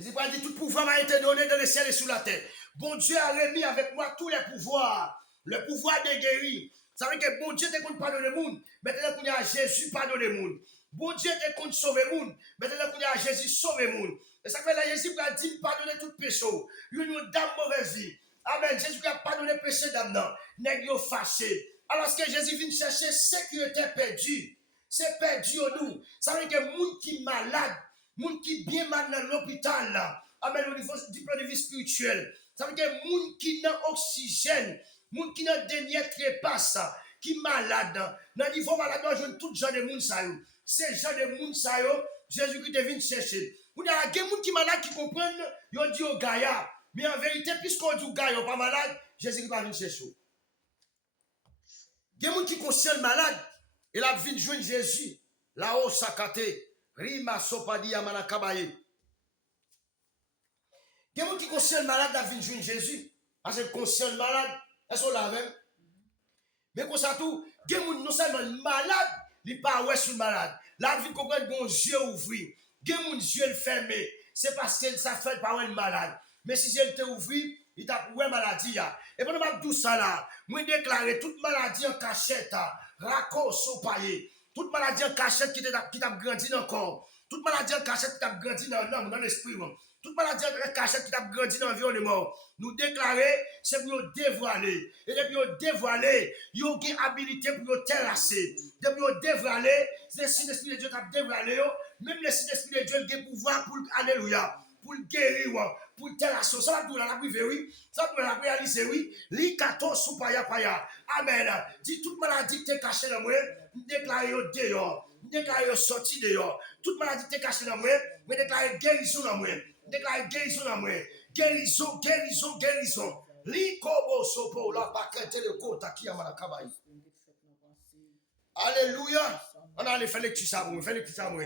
Il va dire, tout pouvoir m'a été donné dans le ciel et sous la terre. Bon Dieu a remis avec moi tous les pouvoirs. Le pouvoir de guérir. Ça veut dire que bon Dieu te compte pardonner le monde. Maintenant qu'on y a Jésus pardonner le monde. Bon Dieu te compte sauver le monde. Maintenant qu'on y a Jésus sauver le monde. Et ça fait là, Jésus a dit pardonner tout péché. Il y a une dame mauvaise vie. Amen. Jésus a pardonné le péché d'âme. Nèg yo fâché. Alors que Jésus vient chercher ce qui était perdu. C'est perdu au nous. Ça veut dire que le monde qui est malade. Moun qui bien mal dans l'hôpital là, amen, au niveau du plan de vie spirituel. Ça veut dire moun qui n'a oxygène, moun qui n'a dernier trépasse, qui malade, dans niveau malade, on joue tout genre de moun ça yo. Ces gens de moun ça yo, Jésus-Christ est venu chercher. Ou il y a des moun qui malade qui comprennent, yo dit au gaïa, mais en vérité puisqu'on dit au gaïa pas malade, Jésus-Christ va venir chercher. Des moun qui concerne malade, il a venu joindre Jésus là-haut sakate. Rima sopadi amana kabaye. Il y a des gens qui concernent malade à venir joindre Jésus. Parce que concerne malade, est-ce qu'on l'a même? Mais comme ça tout, il y a des gens non seulement malade, ils ne pas ouais sur le malade. La vie comprend bon yeux ouvrir. Il y a des gens yeux fermés. C'est parce que ça fait pas ouais malade. Mais si yeux te ouvrir, il t'a ouais maladie. Et pendant que tout ça là, moi déclarer toute maladie en cachette, raccord sopaye. Toute maladie en cachette qui t'a grandi dans le corps. Toute maladie en cachette qui t'a grandi dans l'âme, dans l'esprit. Toute maladie en cachette qui t'a grandi dans l'environnement. Nous déclarer, c'est pour nous dévoiler. Et depuis nous dévoiler, il y a une habilité pour nous terrasser. Depuis nous dévoiler, c'est le Saint-Esprit de Dieu qui a dévoilé. Même le Saint-Esprit de Dieu a pouvoir pour alléluia. Pour le guérir, pour le terrasser. Ça va pour la priver, oui. Ça va pour la réaliser, oui. L'ikato soupaya paya. Amen. Dis toute maladie qui est cachée dans moi, déclare dehors. Déclare sorti dehors. Toute maladie qui est cachée dans moi, mais déclare guérison dans moi. Déclare guérison dans moi. Guérison, guérison, guérison. L'ikobo sopo la paquette de kota qui a malakabaï. Alléluia. On a fait lecture ça, moi. Fait lecture ça, moi.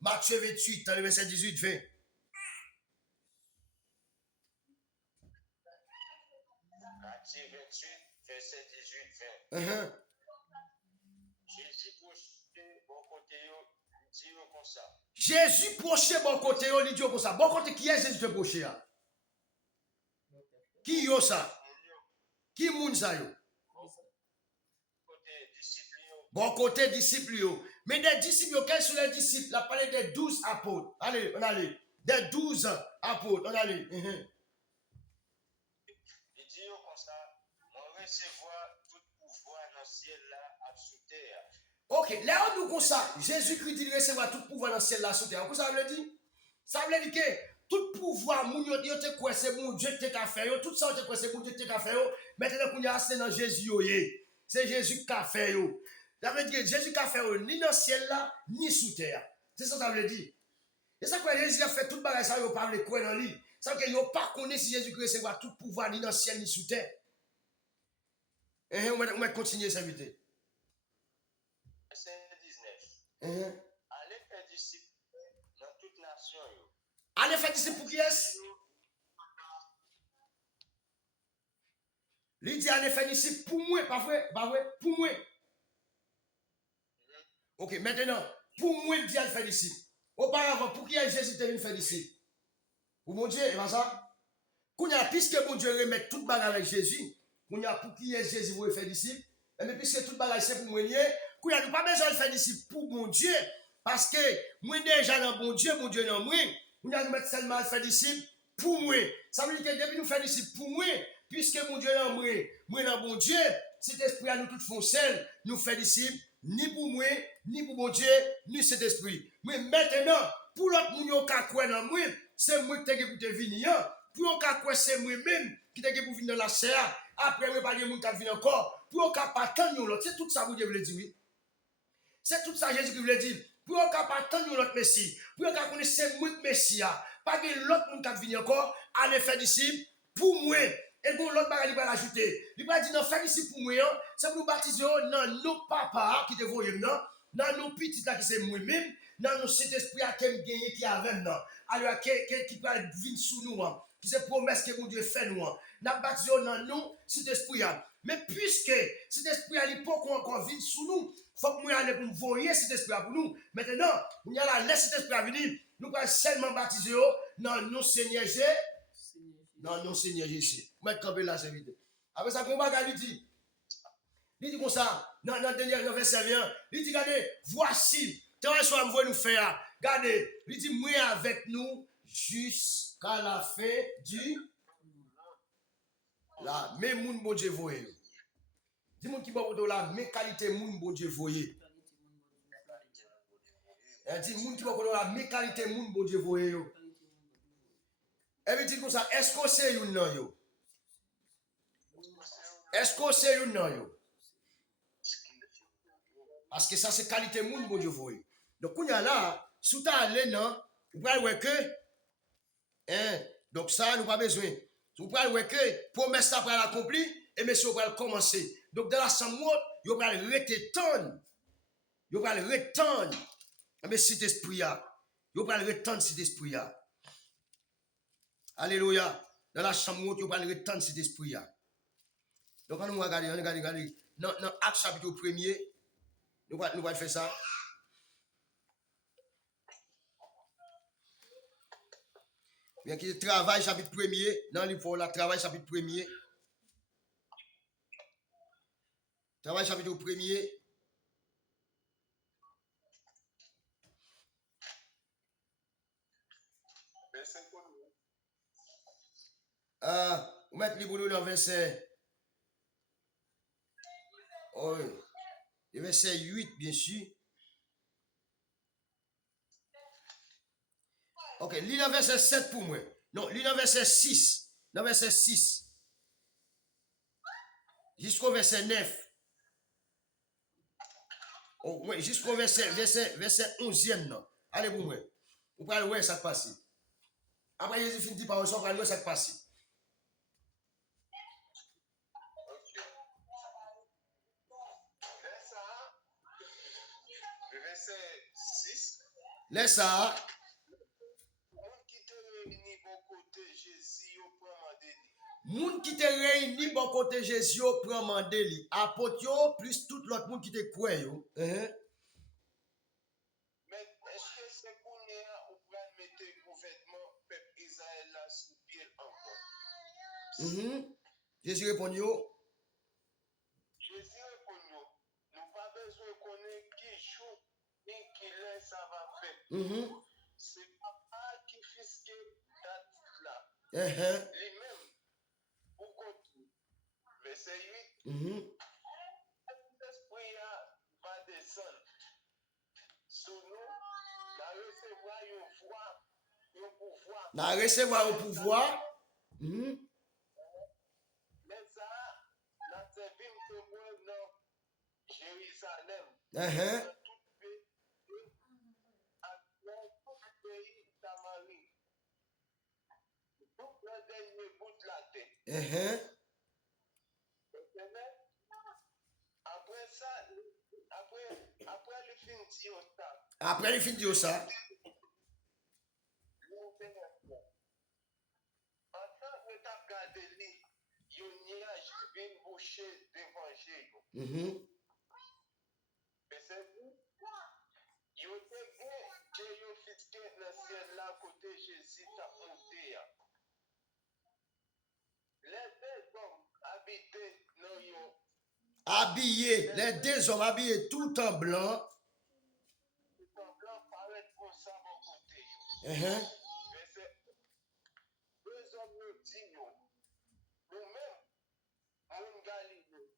Matthieu 28, dans le verset 18, 20. Matthieu 28, verset 18, 20. Jésus proche bon côté, dit comme ça. Jésus proche bon côté, il dit comme ça. Bon côté, qui est Jésus te proche? Qui est ça? Qui est ça? Bon côté, disciple. Mais des disciples, quels sont les disciples? On a parlé des 12 apôtres. Allez, on allait. Des 12 apôtres, on allait. Il dit comme ça, on recevoir tout pouvoir dans le ciel là, à sous terre. Ok, là on nous comme ça, Jésus-Christ dit recevoir tout pouvoir dans le ciel là, sous terre. Qu'est-ce que ça veut dire? Ça veut dire que tout pouvoir, mon Dieu, te quoi, c'est mon Dieu qui t'a fait, tout ça, te quoi, c'est mon Dieu qui t'a fait, maintenant qu'on y a assez dans Jésus, c'est Jésus qui a fait. Ça veut dire que Jésus qui a fait ni dans le ciel là, ni sous terre. C'est ça que ça veut dire. Et ça que Jésus a fait tout le bagage, ça, il n'a pas de quoi dans lui. Ça veut dire qu'il n'a pas connu si Jésus-Christ recevoir tout pouvoir ni dans le ciel ni sous terre. Et on va continuer cette vidéo. Verset 19. Allez faire disciples dans toute nation. Allez faire disciples pour qui est-ce? Il dit allez faire disciples pour moi, pas vrai? Pas vrai? Pour moi. Ok, maintenant, pour moi, il dit allez faire disciples. Auparavant, pour qui est Jésus te venu faire disciples? Pour mon Dieu, et pas ça? Puisque mon Dieu remet tout le bagage avec Jésus, pour qui est Jésus vous faire disciples? Mais puisque tout le bagage c'est pour moi, qu'on n'a pas besoin de faire disciples pour mon Dieu, parce que moi déjà dans mon Dieu dans moi, on a mettre seulement à faire disciples pour moi. Ça veut dire que depuis nous faire disciples pour moi, puisque mon Dieu dans moi dans mon Dieu, cet esprit à nous tout foncel, nous fait disciples ni pour moi, ni pour mon Dieu, ni cet esprit. Mais maintenant, pour l'autre moun yo ka kwen dans moi, c'est moi qui t'ai pour te venir. Pour yon ka kwen c'est moi-même qui t'ai pour venir dans la chair. Après, moi, pas de moun qui vient encore. Pour yon ka pas tant yon l'autre. C'est tout ça que Dieu veut dire, oui. C'est tout ça Jésus qui voulait dire. Pour yon ka pas tant yon l'autre Messie. Pour yon ka connaître c'est moi Messie. Pas de l'autre moun qui vient encore. Allez faire disciple pour moi. Et bon, l'autre bagage, il va l'ajouter. Il va dire, non, faire ici pour moi, c'est pour nous baptiser dans nos papas qui te voient, dans nos petits là qui c'est moi-même, dans nos Saint-Esprit qui aime gagner qui est avec nous. Alors, qui peut venir sous nous, qui c'est promesse que mon Dieu fait nous. Nous baptisons dans nous, Saint-Esprit. Mais puisque Saint-Esprit n'est pas encore venu sous nous, il faut que nous allions pour voyer Saint-Esprit pour nous. Maintenant, nous allons laisser Saint-Esprit venir, nous allons seulement baptiser dans nos Seigneur Jésus. Non, non, Seigneur Jésus. Mettre camper là, c'est vite. Après ça, qu'on va lui dire. Il dit comme ça, dans le dernier verset, il dit, regardez, voici, tant soit vous nous faire. Regardez, il dit, moi avec nous jusqu'à la fin du. La même moun bon Dieu voyé. Dis moun qui va pour la même qualité moun bon Dieu voyé. Elle dit, moun qui va pour la même qualité moun bon Dieu voyé. Elle dit comme ça, est-ce que c'est une non yo? Est-ce que c'est une non yo? Parce que ça c'est qualité moun bon Dieu voyé. Donc on y a là, sous ta allé non, vous pouvez voir que donc ça nous pas besoin. Vous pouvez voir que promesse ça va l'accomplir et monsieur va commencer. Donc dans la chambre, vous va retendre. Vous va retendre. Mais cet esprit là, vous va retendre cet esprit là. Alléluia. Dans la chambre, tu vas retendre cet esprit. Donc, on va regarder. Dans Acte chapitre 1er, nous allons faire ça. Bien qu'il travaille chapitre 1er, dans le livre là, travail chapitre 1er. Travail chapitre 1er. On met le livre dans verset. Oh, le verset 8, bien sûr. Ok, lis dans verset 7 pour moi. Non, lis dans verset 6. Dans verset 6. Jusqu'au verset 9. Oh, oui, jusqu'au verset 11e. Non. Allez pour moi. Vous pouvez voir ça passe. Après, Jésus finit par ça, vous pouvez voir ça passe. Laisse ça. Moun qui te réuni bon côté Jésus prend mandeli. Apôtre plus tout l'autre monde qui te croit yo. Mais est-ce que c'est pour nous ou pour mettre gouvernement peuple Israël là sous pied encore? Jésus répond yo. Jésus répond nous. Nous pas besoin de connaître qui joue ni qui laisse ça va faire. C'est papa qui fisque date là. Lui-même pour continuer. Verset 8. L'esprit va descendre sur nous. La recevoir un pouvoir. La recevoir un pouvoir. Mais ça, la servim que moi dans Jérusalem. Tout pays Samarie. Tout le dernier bout de la tête. Après ça, après le fin de ça. Après le fin de ça. Pendant que tu as gardé lui, il y a un nuage qui vient boucher d'évangile. Mais c'est vous. Il y a des gens qui ont fisqué dans le ciel là, côté Jésus t'a monté. Les deux hommes habités dans yon. Habillés, les deux hommes habillés tout en blanc. Tout en blanc paraît comme ça à mon côté. Deux hommes nous disent, nous-mêmes, mon Galilée,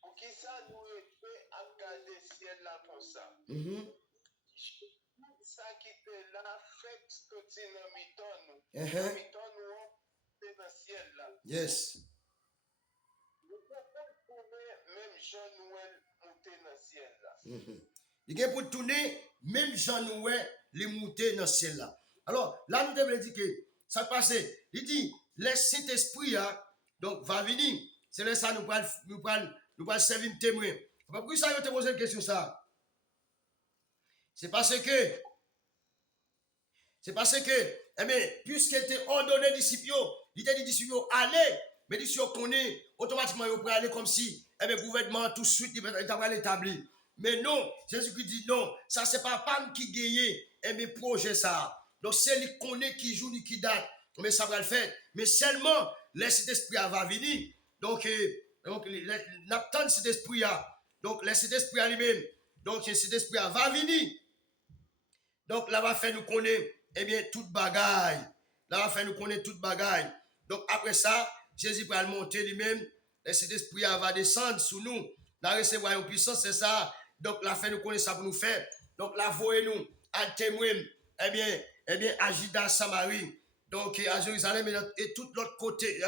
pour qui ça nous est fait à regardé ciel là comme ça. Mhm. Ça qui était là, fait sortir dans mi-temps nous. Uh-huh. Dans mi-temps nous, c'est dans le ciel là. Yes. Nous pouvons trouver même Jean-Noël monter dans le ciel là. Mhm. Il est pour tourner, même Jean Noué, les monter dans le ciel là. Alors, là, nous devons dire que ça passe. Il dit, le Saint-Esprit, donc, va venir. C'est là ça, nous prenons servir témoin. Pourquoi ça, je te pose une question ça? C'est parce que, eh bien, puisqu'il était ordonné disciples, il était dit disciples, allez, mais disciples connaît, automatiquement, ils pourraient aller comme si, eh bien, le gouvernement tout de suite, il va l'établir. Mais non, Jésus-Christ dit non, ça c'est pas Pam qui gagne, eh bien, projet ça. Donc, c'est lui qui connaît, qui joue, qui date, mais ça va le faire. Mais seulement, le Saint-Esprit va venir. Donc, n'attend cet esprit là. Donc, le Saint-Esprit lui-même, donc, le Saint-Esprit va venir. Donc, là, va faire nous connaître, eh bien, toute bagaille. Là, va faire nous connaître toute bagaille. Donc, après ça, Jésus va monter lui-même. Le Saint-Esprit va descendre sous nous. La recevoir une puissance, c'est ça. Donc, la fait nous connaître ça pour nous faire. Donc, la voyez nous à témoin, eh bien, à Judas, Samarie. Donc, à Jérusalem et tout l'autre côté,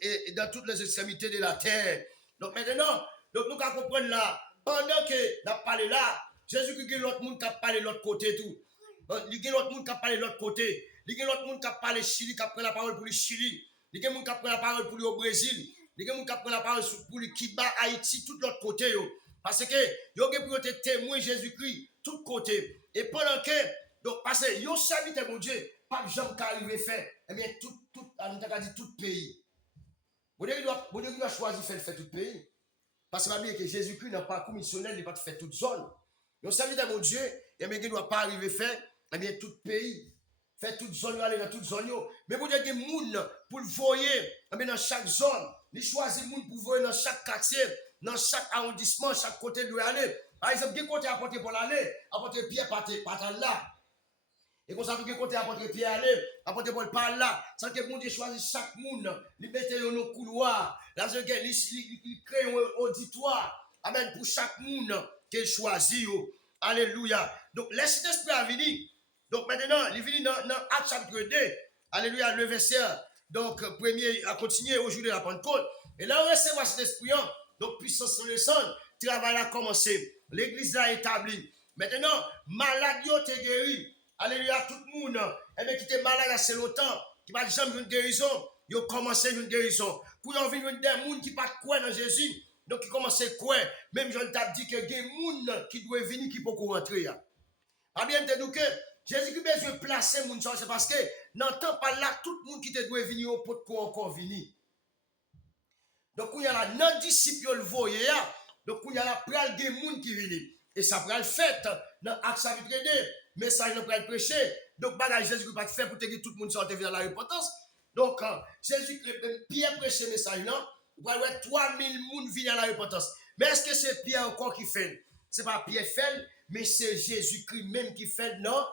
et dans toutes les extrémités de la terre. Donc, maintenant, donc, nous allons comprendre là, pendant que nous parlons là, Jésus qui l'autre monde qui a parlé de l'autre côté tout. Il y a l'autre monde qui a parlé de l'autre côté. Il y a l'autre monde qui a parlé Chili, qui a pris la parole pour le Chili. Il y a l'autre monde qui a pris la parole pour le Brésil. Il y a l'autre monde qui a pris la parole pour le Kiba, Haïti, tout l'autre côté. Parce que il y a pour être témoin Jésus-Christ, tout côté. Et pendant que, donc, parce que yo serviteur mon Dieu, pas de gens qui arrivent à faire, eh bien, tout pays. Vous devez choisir de faire tout pays. Parce que bien que Jésus-Christ n'a pas commissionnaire, il n'a pas fait toute zone. Yo serviteur mon Dieu, eh bien, il ne doit pas arriver à faire, eh bien, tout pays. Faire toute zone, aller dans toute zone. Mais vous avez des gens pour le voyer, eh bien, dans chaque zone. Il choisit des gens pour voyer dans chaque quartier, dans chaque arrondissement, chaque côté de aller. Par exemple, quel côté apporter pour l'aller, apporter Pierre par là. Et comme ça, quel côté apporter Pierre aller, apporter pour par là. Ça que mon Dieu choisit chaque monde, il met dans nos couloirs. Là, il crée un auditoire. Amen, pour chaque monde qu'il choisit. Alléluia. Donc, laissez l'esprit à venir. Donc, maintenant, il vient dans Actes chapitre 2. Alléluia, le verset. Donc, premier à continuer au jour de la Pentecôte. Et là, on recevoir cet esprit. Donc, puissance sur le sang, travail a commencé. L'église a établi. Maintenant, malade yo te guéri. Alléluia, tout le monde. Et bien, qui était malade assez longtemps, qui va jamais une guérison, ils ont commencé une guérison. Pour y avoir des gens qui ne pas croire dans Jésus, donc qui commencent à croire. Même Jean t'a dit que il y a des gens qui doivent venir qui peuvent rentrer. Pas bien te dire que Jésus qui a besoin de placer les gens, c'est parce que dans le temps par là, tout le monde qui te doit venir au pot pour encore venir. Donc, il y a là, non disciples le voyer, donc il y a là, pral des gens qui viennent. Et ça pral fait dans Actes chapitre 2, message nous pral prêcher. Donc, bagage Jésus qui pas fait pour que tout le monde sorte vers la repentance. Donc, Jésus, Pierre prêche ce message là, vous voyez 3000 personnes viennent à la repentance. Mais est-ce que c'est Pierre encore qui fait? Ce n'est pas Pierre fait, mais c'est Jésus-Christ même qui fait non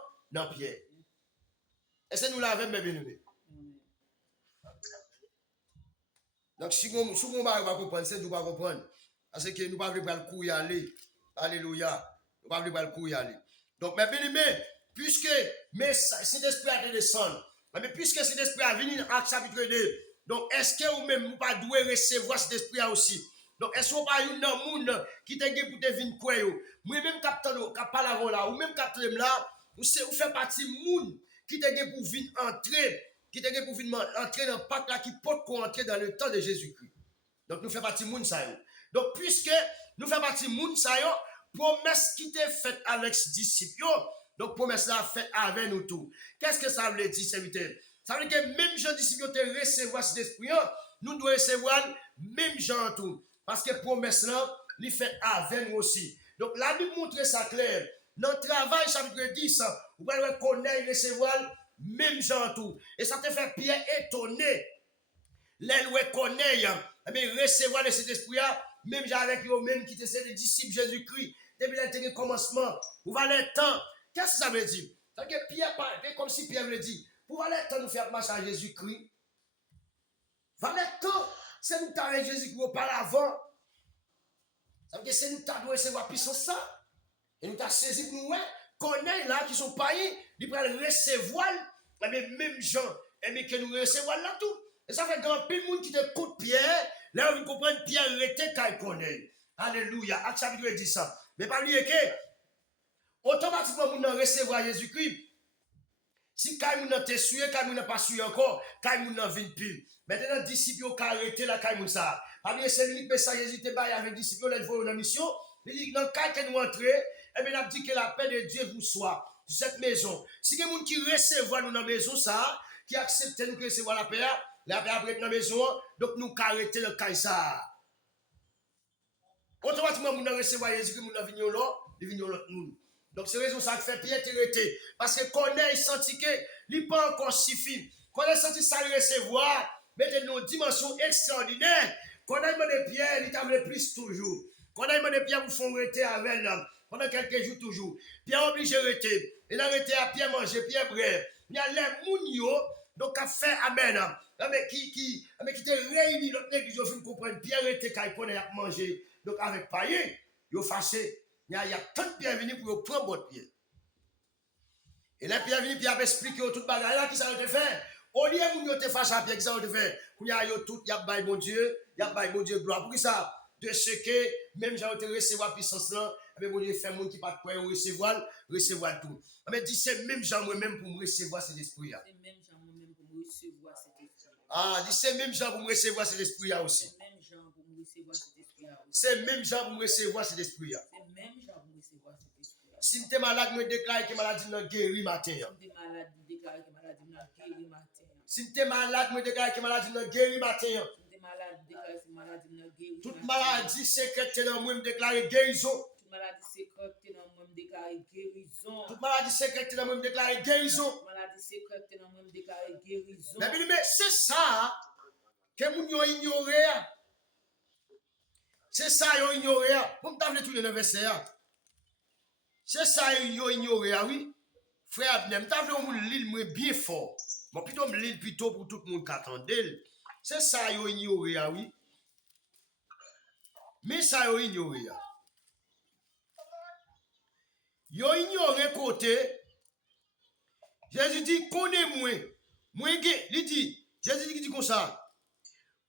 Pierre. Est-ce que nous l'avons bien aimé? Donc, si on ne va pas comprendre, c'est nous ne va pas comprendre. Parce que nous ne pouvons pas le coup y aller. Alléluia. Nous ne pouvons pas le coup y aller. Donc, mes bien-aimés, puisque cet esprit a descendu, mais puisque cet esprit a venu dans Actes chapitre 2, donc est-ce que vous-même, vous pas doué recevoir cet esprit aussi? Donc, est-ce que vous pas une monde qui te dit pour te venir quoi? Moi-même, capteur, parle avant là, ou même capteur là, vous faites partie du monde qui te dit pour venir entrer. Qui te pour venir entrer dans le pacte là qui peut entrer dans le temps de Jésus-Christ. Donc nous faisons partie de monde ça. Donc puisque nous faisons partie de monde ça, promesse qui était faite avec ses disciples, donc promesse là faite avec nous tous. Qu'est-ce que ça veut dire, serviteur? Ça veut dire que même Jean disciples te recevoir cet esprit, nous devons recevoir même Jean tout. Parce que promesse là, il fait avec nous aussi. Donc la Bible montre ça clair. Dans le travail, chapitre 10, vous pouvez connaître, recevoir même Jean tout. Et ça te fait Pierre étonné. L'elle connaît, mais recevoir de cet esprit-là, même avec eux, même qui étaient les disciples de Jésus-Christ, depuis le commencement, vous allez le temps. Qu'est-ce que ça veut dire? Ça veut dire que Pierre parle, comme si Pierre le dit, vous allez le temps de faire marcher à Jésus-Christ. Vous allez le temps, c'est nous avec Jésus-Christ par avant. Ça veut dire que c'est nous qui devons recevoir puissance ça. Et nous t'as saisi pour nous, connaître là qui sont païens, ils peuvent recevoir les mêmes gens, et mais que nous recevons là tout. Et ça fait grand pile monde qui te compte Pierre, là où vous comprenez Pierre arrêté quand il connaît. Alléluia. Acte chapitre dit ça. Mais pas oublier que automatiquement nous recevoir Jésus-Christ. Si quand nous te suivi, quand nous pas suivi encore, quand nous n'en vient plus. Maintenant disciples ont arrêté là quand nous ça. Pas oublier c'est lui message Jésus te bail avec disciples les voient dans mission. Il dit dans le cas que nous entrer, et bien, on a dit que la paix de Dieu vous soit sur cette maison. Si il y a des gens qui reçoivent nous dans la maison, ça, qui acceptent nous recevoir la paix après dans la maison, donc nous arrêter le Caïsar. Automatiquement, nous recevons Jésus qui nous a venu là, il vient l'autre monde. Donc, c'est raison ça qui fait Pierre t'arrêter. Parce que connaît, il senti que il pas encore suffit. Connaît, senti ça le recevoir, mettez nos dimensions extraordinaires. Connaît, de Pierre, il t'a plus toujours. Connaît, de Pierre, vous font arrêter avec l'homme. Pendant quelques jours toujours. Pierre obligé d'arrêter. Il a arrêté à Pierre manger, Pierre bref. Il y a les mounio, donc à faire amen. Mais qui te réunit l'autre nègre, je veux comprendre. Pierre arrêté quand il connaît à manger. Donc avec païen, il est fâché. Il y a tant de Pierre venu pour prendre votre pied. Et là, Pierre venu, Pierre expliqué tout le bagage là qui ça a fait. Au lieu de te fâcher à Pierre, qui ça a fait. Il y a tout, il y a bail mon Dieu, il y a bail mon Dieu gloire. Pour ça? De ce que même j'ai recevoir puissance là, mais bon Dieu fait monde qui pas de quoi recevoir tout. Mais dit c'est même Jean moi-même pour me recevoir cet esprit là. C'est même Jean moi-même pour me recevoir cet esprit. Ah, dit c'est même Jean pour me recevoir cet esprit là aussi. C'est même Jean pour me recevoir cet esprit là aussi. C'est même Jean pour me recevoir cet esprit là. C'est même Jean pour me recevoir cet esprit là. Si tu es malade, me déclare que maladie n'a guéri matin. Si tu es malade, déclare que maladie n'a guéri matin. Si tu es malade, me déclare que maladie n'a guéri matin. Malade, déclare que maladie n'a guéri. Toute maladie secrète dans moi me déclare guérison. Toute maladie secrète dans moi me déclare guérison. Toute maladie secrète dans moi me déclare guérison. Toute maladie secrète dans moi me déclare guérison. Mais c'est ça que nous avons ignoré. C'est ça qu'ils ont ignoré. Comme tu as tout le verset. C'est ça qu'ils ont ignoré, oui. Frère Abnem, tu as vu l'île bien fort. Bon, plutôt l'île plutôt pour tout le monde qui attendait. C'est ça qu'ils ont ignoré, oui. Mais ça ils ont ignoré. Ils ont ignoré côté. Jésus dit, connais-moi. Moi, il dit, Jésus dit comme ça.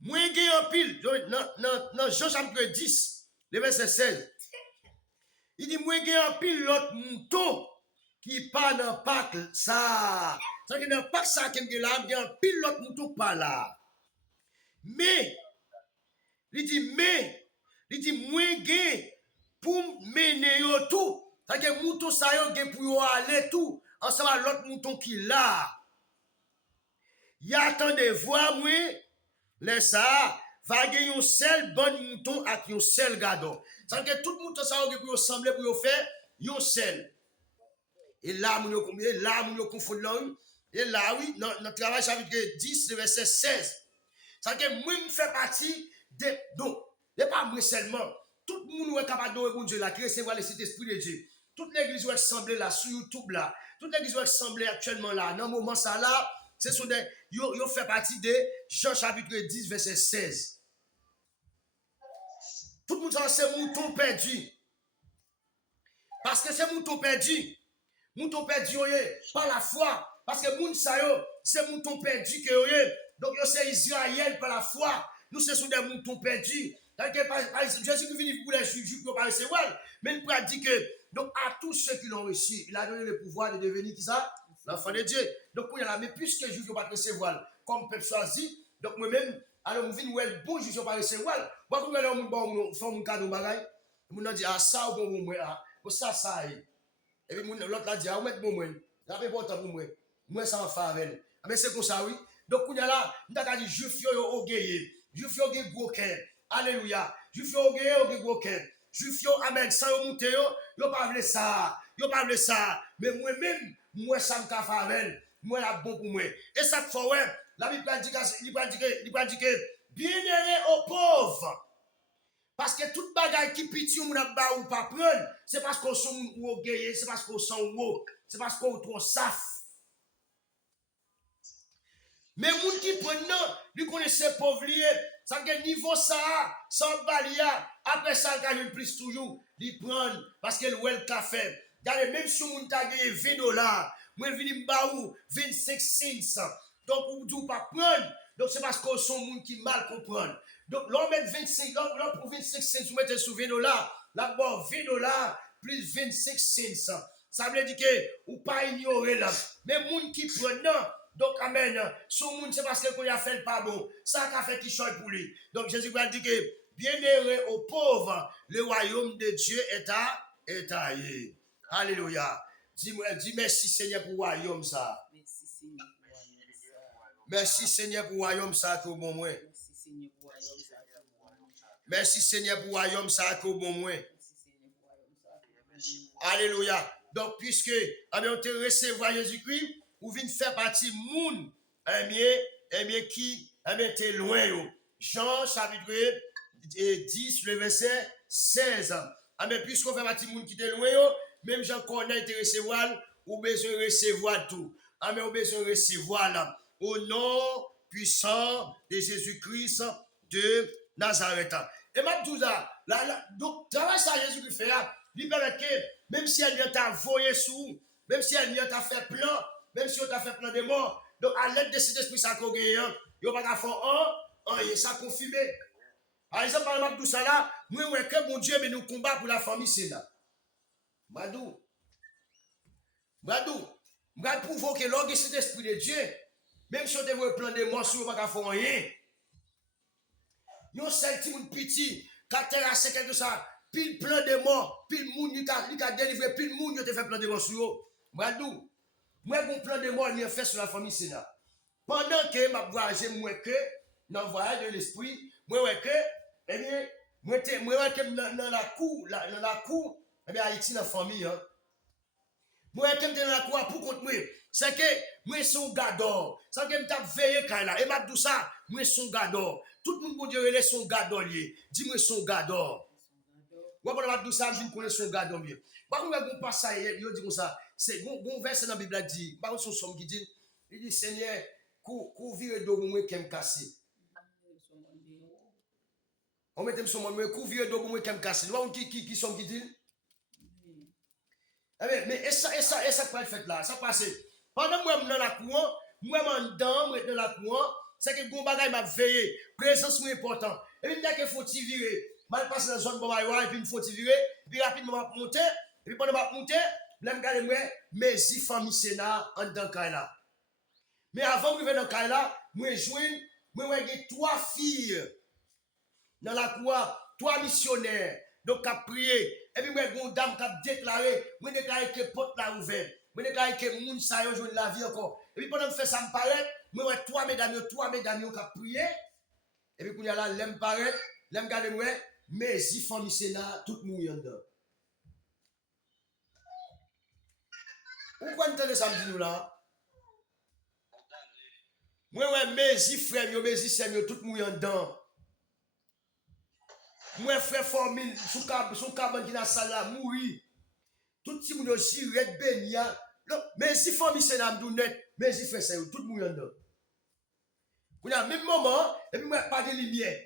Moi, j'ai un pile. Dans Jean chapitre 10, le verset 16. Il dit, moi, j'ai un pile l'autre mouton qui pas dans le parc. Ça. Ça, dans le parc, ça, qui est là, il y a un pile l'autre mouton pas là. Mais, il dit, moi, j'ai pour mener tout. Ça, que mouton, ça, y a pour aller tout. Ensemble, avec l'autre mouton qui là. Il attend de voir, moi, les ça, va gagner un seul bon mouton avec un seul gardon. Ça veut dire que tout mouton, ça, va pour assembler, pour faire un seul. Et là, nous confondons. Et là, oui, dans le travail, chapitre 10, verset 16. Ça veut dire que moi, je fais partie de. Donc, ce n'est pas moi seulement. Tout le monde est capable de répondre Dieu là, qui recevoir le Saint-Esprit de Dieu. Toute l'église va assembler là, sur YouTube là. Toute l'église va assembler actuellement là. Dans le moment ça là, c'est sur des. Ils fait partie de Jean chapitre 10, verset 16. Tout le monde sait c'est mouton perdu. Parce que c'est mouton perdu. Mouton perdu, par la foi. Parce que moun sa yo, c'est mouton perdu que yo. Donc c'est Israël par la foi. Nous ce sont des moutons perdus. Jésus qui vient pour les juifs pour pas recevoir. Mais il a dit que donc à tous ceux qui l'ont reçu, il a donné le pouvoir de devenir qui ça? L'enfant de Dieu. Donc il y a là, mais puisque les juifs ne vont pas recevoir comme peuple choisi, donc moi-même, alors on vient où est bon juif ne pas recevoir. Moi comme alors on fait un cadeau bagaille, on a dit ah ça ou bon moi ça et puis l'autre l'a dit ah mettre bon moi. Ça fait pas pour moi. Moi ça en faveur. Mais c'est comme ça oui. Donc on y a là, on a dit juif yo orgueilleux. Juif yo ge gros cœur. Alléluia. Juif yo ge gros cœur. Juif yo amen sans yo monter yo pas vle ça. Yo pas vle ça. Mais moi-même, moi ça me ka faveur. Moi la bon pour moi. Et ça fait ouais, la Bible dit que bienheureux aux pauvres. Parce que toute bagaille qui pitié ou n'a pas ou pas prendre, c'est parce qu'on sont orgueilleux, c'est parce qu'on sont haut, c'est parce qu'on trop saf. Mais moun qui prennent non, lui connaissent pauvres liés, ça que niveau ça, sans balia, Après ça, le cajou plus toujours, il prend parce qu'elle ouais le café. Regardez, même si on t'a gagné $20, moi, je viens m'baou 25 cents. Donc, vous ne pas prendre. Donc, c'est parce qu'on sont gens qui mal comprennent. Donc, l'on met 25, l'on pour 25 cents, vous mettez sur $20, là-bas, $20 plus 25 cents. Ça veut dire que, ou pas ignorer là. Mais les gens qui prennent, non. Donc, amen. Son monde, c'est parce qu'on a fait le pas bon. Ça a fait qui choisit pour lui. Donc, Jésus va dire que, bienheureux aux pauvres, le royaume de Dieu est taillé. Alléluia. Dis merci Seigneur pour le royaume ça. Merci Seigneur pour le royaume ça que bon moi. Merci Seigneur pour le royaume ça que bon moi. Alléluia. Donc puisque on te recevoir Jésus-Christ, ou vient faire partie monde, qui t'es loin. Jean chapitre 10 le verset 16. Mais puisqu'on fait partie monde qui t'es loin, même Jean connaît te recevoir, ou besoin recevoir tout. Mais on besoin recevoir là. Au nom puissant de Jésus-Christ de Nazareth. Et maintenant, donc, travail ça Jésus-Christ fait là, il permet que, même si elle t'a voyé sous, même si elle t'a fait plein, même si on t'a fait plein de morts, donc à l'aide de cet esprit ça qu'on gagne, il n'y a pas faire ça confirmé. Par exemple, par exemple, tout ça là, moi, que mon Dieu, mais nous combat pour la famille, c'est là. Madou, je prouve que l'orgue cet esprit de Dieu, même si on devait plein de morts, on ne va pas faire rien. Yon seul petit monde petit, qui a terrassé quelque chose, pile plein de morts, pile monde, il a délivré, pile monde, il a fait plein de morts sur eux. Madou, moi, mon plan de mort, il a fait sur la famille Sénat. Pendant que je voyage, moi, que, dans le voyage de l'esprit, moi, que, eh bien, moi, que dans la cour, eh bien, Haïti, dans la famille, hein. Moi, que dans la cour, pour contre moi, c'est que, moi, suis un gars d'or. C'est que je t'ai veillé quand là. Et m'a dit ça, moi, suis un gars d'or. Tout le monde, mon Dieu, il est son gars d'or. Dis-moi, son gars d'or. Moi, quand je dis ça, je connais son gars d'or. Par contre, on passe ça, il dit comme ça. C'est bon verset dans la Bible dit, par contre, son somme qui dit, il dit, Seigneur, qu'on vire de moi qui me casse. On met son monde, qu'on vire de moi qui me casse. Vous voyez qui somme qui dit? Mais ça pas le fait là, ça passe. Pendant moi dans la cour, moi dans la cour, c'est que bon bagay m'a veillé, présence est important. Et puis dès qu'il faut virer, mal passer dans la zone bon et puis il faut virer, puis rapidement monter, et puis pendant m'a monter, là me garder moi mes 6 familles Sénat en dans là. Mais avant de venir dans là, moi joindre, moi j'ai 3 filles dans la cour, 3 missionnaires. Donc, à prier. Et puis, moi, une dame qui a déclaré, moi, déclaré que porte la ouverte. Moi, déclaré que moun sa yo joue la vie encore. Et puis, pendant que je fais ça, me paraît, moi, 3 mesdames qui ont prié. Et puis, quand il y a là, l'aime paraît, l'aime garder moi, mais si famille c'est là, tout le monde y en dedans. Pourquoi entendez ça me dit nous là? Moi, ouais, mes frères, mes sœurs, tout le monde y en dedans. Moi, frère formule, son cabane qui dans la salle là, mourir. Tout le monde aussi, red benia. Mais si famille c'est là, mais si frère c'est tout le monde y en dedans. Vous avez même moment, et puis moi, pas de lumière.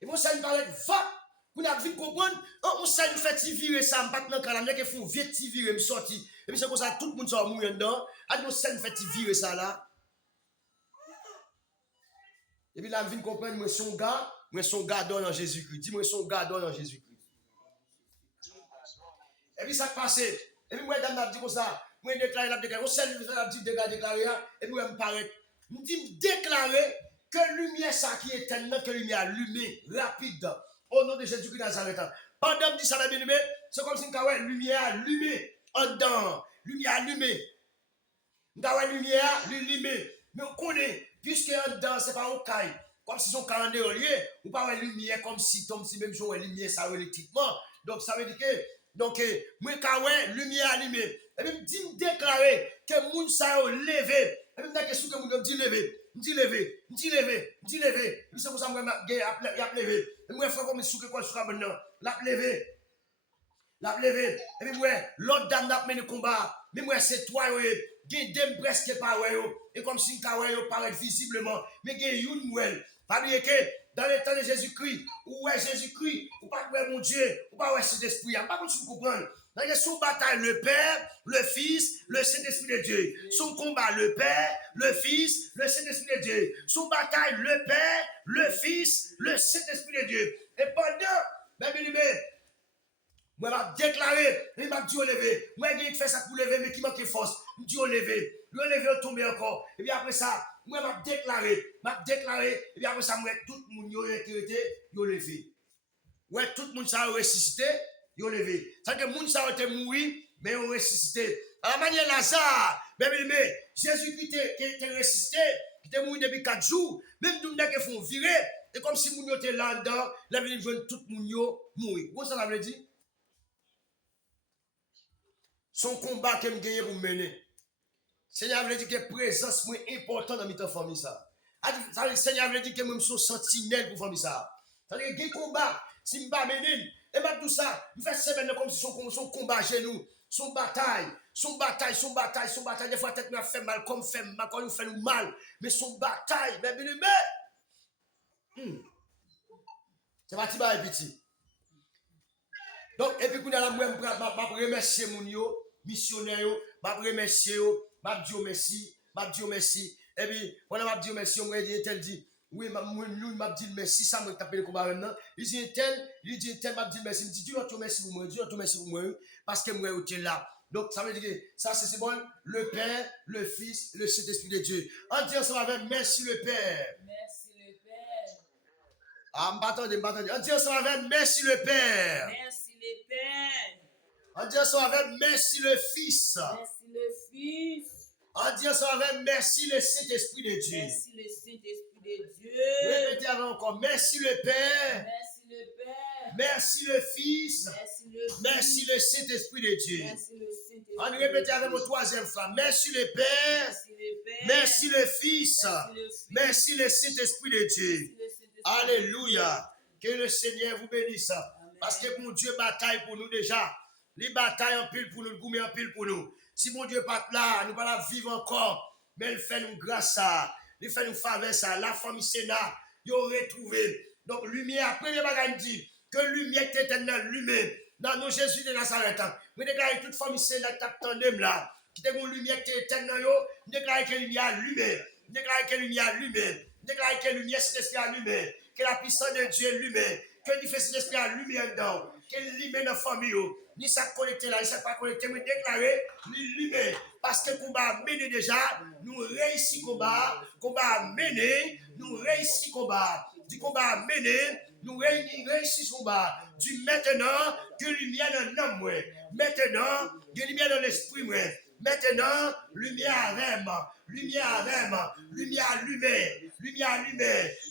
Et moi, ça me paraît va. Vous avez vu comprendre? On s'est fait virer ça, je ne sais pas si vous faites vite virer, me sortir. Et puis c'est comme ça, tout le monde sort mourir dedans. Et nous s'est fait virer ça là. Et puis là, je viens comprendre, moi, son gars. Moi, son gardon dans Jésus-Christ. Dis-moi, son gardon dans Jésus-Christ. Et puis, ça passe. Et puis, moi, dame m'a dit comme ça. Moi, déclaré, on s'est déclaré, et puis, moi, me paraît. Me dit, déclarer que lumière, ça qui est tellement que lumière allumée, rapide, au nom de Jésus-Christ Nazareth. Pendant que dit ça, la bien-aimée, c'est comme si on avait lumière allumée, en dedans, lumière allumée. On a lumière allumée. Mais on connaît, puisque en dedans, c'est pas au caille. Comme si son calendrier au lieu, ou pas une lumière comme si même jour une lumière ça électriquement. Donc ça veut dire que donc moi quand lumière allumée et même dit déclarer que moun ça levé et même la question que moun dit levé puis c'est pour ça moi il a levé et moi faut comme souke quoi sur maintenant l'a levé et puis moi l'autre dame n'a mené combat mais moi c'est toi gen dem presque pas et comme si ka yo paraît visiblement mais gen une mouelle. Pas oublier que dans le temps de Jésus-Christ, où est Jésus-Christ, ou pas voir mon Dieu, ou pas voir cet esprit, pas comme tu comprends. Dans son bataille, le Père, le Fils, le Saint-Esprit de Dieu. Son combat, le Père, le Fils, le Saint-Esprit de Dieu. Son bataille, le Père, le Fils, le Saint-Esprit de Dieu. Et pendant, bien aimé, moi, je vais déclarer, je vais dire lever. Moi, je vais faire ça pour lever, mais qui manque force. Je dis lever. Le lever, on tombe encore. Et puis après ça, moi, je vais déclarer. Et puis après ça, moi, tout le monde qui était, il levé. Ouais, tout le monde ça a ressuscité, il levé. Ça veut dire que le monde ça a été mort, mais il a ressuscité. À la manière Lazare, mais Jésus qui était ressuscité, qui était mort depuis 4 jours, même nous qui font virer, c'est comme si nous était là-dedans, la vie de tout le monde mourir. Comment ça veut dire? Son combat que me gagné pour mener. Seigneur veut dire que la présence est importante dans notre famille ça. Ça veut dire Seigneur veut dire que même son sentinelle pour famille ça. Ça veut dire que combat si me pas mener et même tout ça, me fait semaine comme si son combat chez nous, son bataille, des fois tête me fait mal comme fait mal quand nous fait nous mal, mais son bataille, mais c'est parti ba petit. Donc et puis qu'on a la moi m'a remercier mon yo missionnaire yo, m'a remercier yo, m'a dire merci, et puis on m'a dit merci, on m'a dit tel dit oui m'a dit merci ça me taper le combat maintenant, il dit tel m'a dit merci, il dit Dieu merci pour moi, parce que moi j'étais là. Donc ça veut dire que ça c'est bon, le Père, le Fils, le Saint-Esprit de Dieu. En disant ça avec merci le Père. Merci le Père. Ah, m'attendez. En disant ça avec merci le Père. Merci le Père. En disant ça avec merci le Fils. Merci le Fils. En disant ça avec merci le Saint-Esprit de Dieu. Merci le Saint-Esprit de Dieu. Répétez encore, merci le Père. Merci le Père. Merci le Fils. Merci le Fils. Merci le Saint-Esprit de Dieu. Merci le Saint-Esprit. On répète avec mon troisième fois. Merci le Père. Merci le Père. Merci le Fils. Merci le Fils. Merci le Saint-Esprit de Dieu. Merci le Saint-Esprit. Alléluia. Que le Seigneur vous bénisse. Amen. Parce que mon Dieu bataille pour nous déjà. Les batailles en pile pour nous, le gourmet en pile pour nous. Si mon Dieu pas là, nous pas la vivre encore. Mais il fait nous grâce ça. Il fait nous faveur ça. La famille Sénat, il aurait trouvé. Donc, lumière, premier bagage dit que lumière est éternelle, lumière. Dans nous, Jésus de Nazareth. Nous déclarons toute famille Sénat qui attendait là. Qui est une lumière qui est éternelle. Nous déclarons que lumière allumée. Nous déclarons que lumière allumée. Nous déclarons que lumière, c'est l'esprit allumé. Que la puissance de Dieu allumée. Que l'effet c'est l'esprit allumé dedans. Que l'allumé dans la famille. Ni ça connecté là, ni ça pas connecté. Mais déclarer l'allumé. Parce que le combat mené déjà, nous réussissons combat. Combat mené, nous réussissons combat. Du combat mené, nous réussissons combat. Du maintenant, que lumière dans l'âme. Maintenant, que lumière dans l'esprit. Maintenant, lumière rêve. Lumière allumée.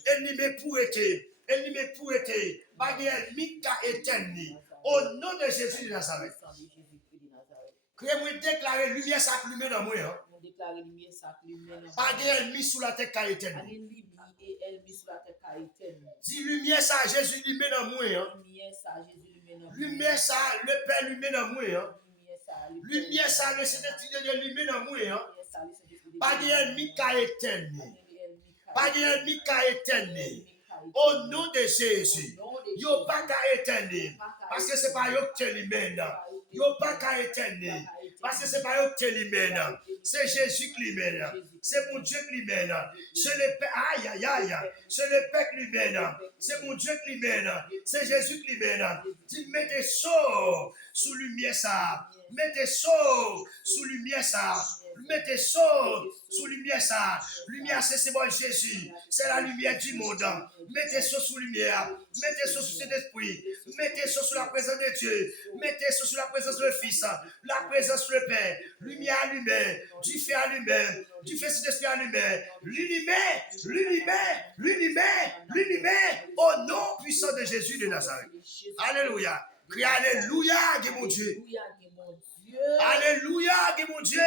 Ennemi pour été. Pas d'ennemi qu'a éteint. Au nom de Jésus de Nazareth. Créez-moi déclarer lumière s'acclumer dans moi. Pas d'ennemi sous la tête qu'a éteint. Dis lumière ça Jésus lui met dans moi. Lumière ça le Père lui met dans moi. Lumière ça le Saint-Esprit de Dieu lui met dans moi. Pas d'ennemi qu'a éteint. Pas d'ennemi qu'a éteint. Au nom de Jésus. Yo pas qu'à éteindre. Parce que c'est pas yo qui l'émène. Yo pas qu'à éteindre. Parce que c'est pas yo qui l'émène. C'est Jésus qui l'émène. C'est mon Dieu qui l'émène. C'est le Père. Aïe. C'est le Père qui l'émène. C'est mon Dieu qui l'émène. C'est Jésus qui l'émène. Tu mettez ça sous lumière ça. Mettez ça sous lumière ça. Mettez ça sous lumière ça. Lumière c'est bon Jésus. C'est la lumière du monde. Mettez ça sous lumière. Mettez ça sous cet esprit. Mettez ça sous la présence de Dieu. Mettez ça sous la présence du Fils. La présence du Père. Lumière allumée. Du feu allumé. Du feu cet esprit allumé. L'unimé. Au nom puissant de Jésus de Nazareth. Alléluia. Crie Alléluia, Dieu mon Dieu. Alléluia, Dieu mon Dieu.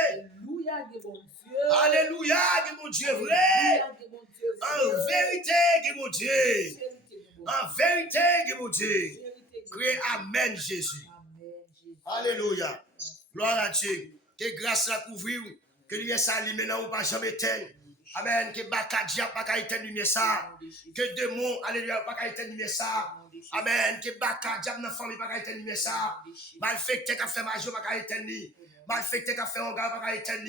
Alléluia, Dieu mon Dieu, vrai. En vérité, Dieu mon Dieu. En vérité, Dieu mon Dieu. Crie Amen, Jésus. Alléluia. Gloire à Dieu. Que grâce la couvrir. Que lumière s'allume là, on ne va jamais éteindre. Amen. Que baka diable pas éteindre lumière ça. Que démon, alléluia, pas éteindre lumière ça. Amen. Que baka diable dans famille pas éteindre lumière ça. Malfecté qu'a fait major pas éteindre. Malfecté qu'a fait un gars pas éteindre.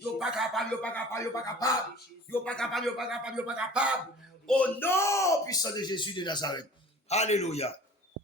Yo pas capable, yo pas capable, yo pas capable. Yo pas capable, yo pas capable, yo pas capable. Au nom puissant de Jésus de Nazareth. Alléluia.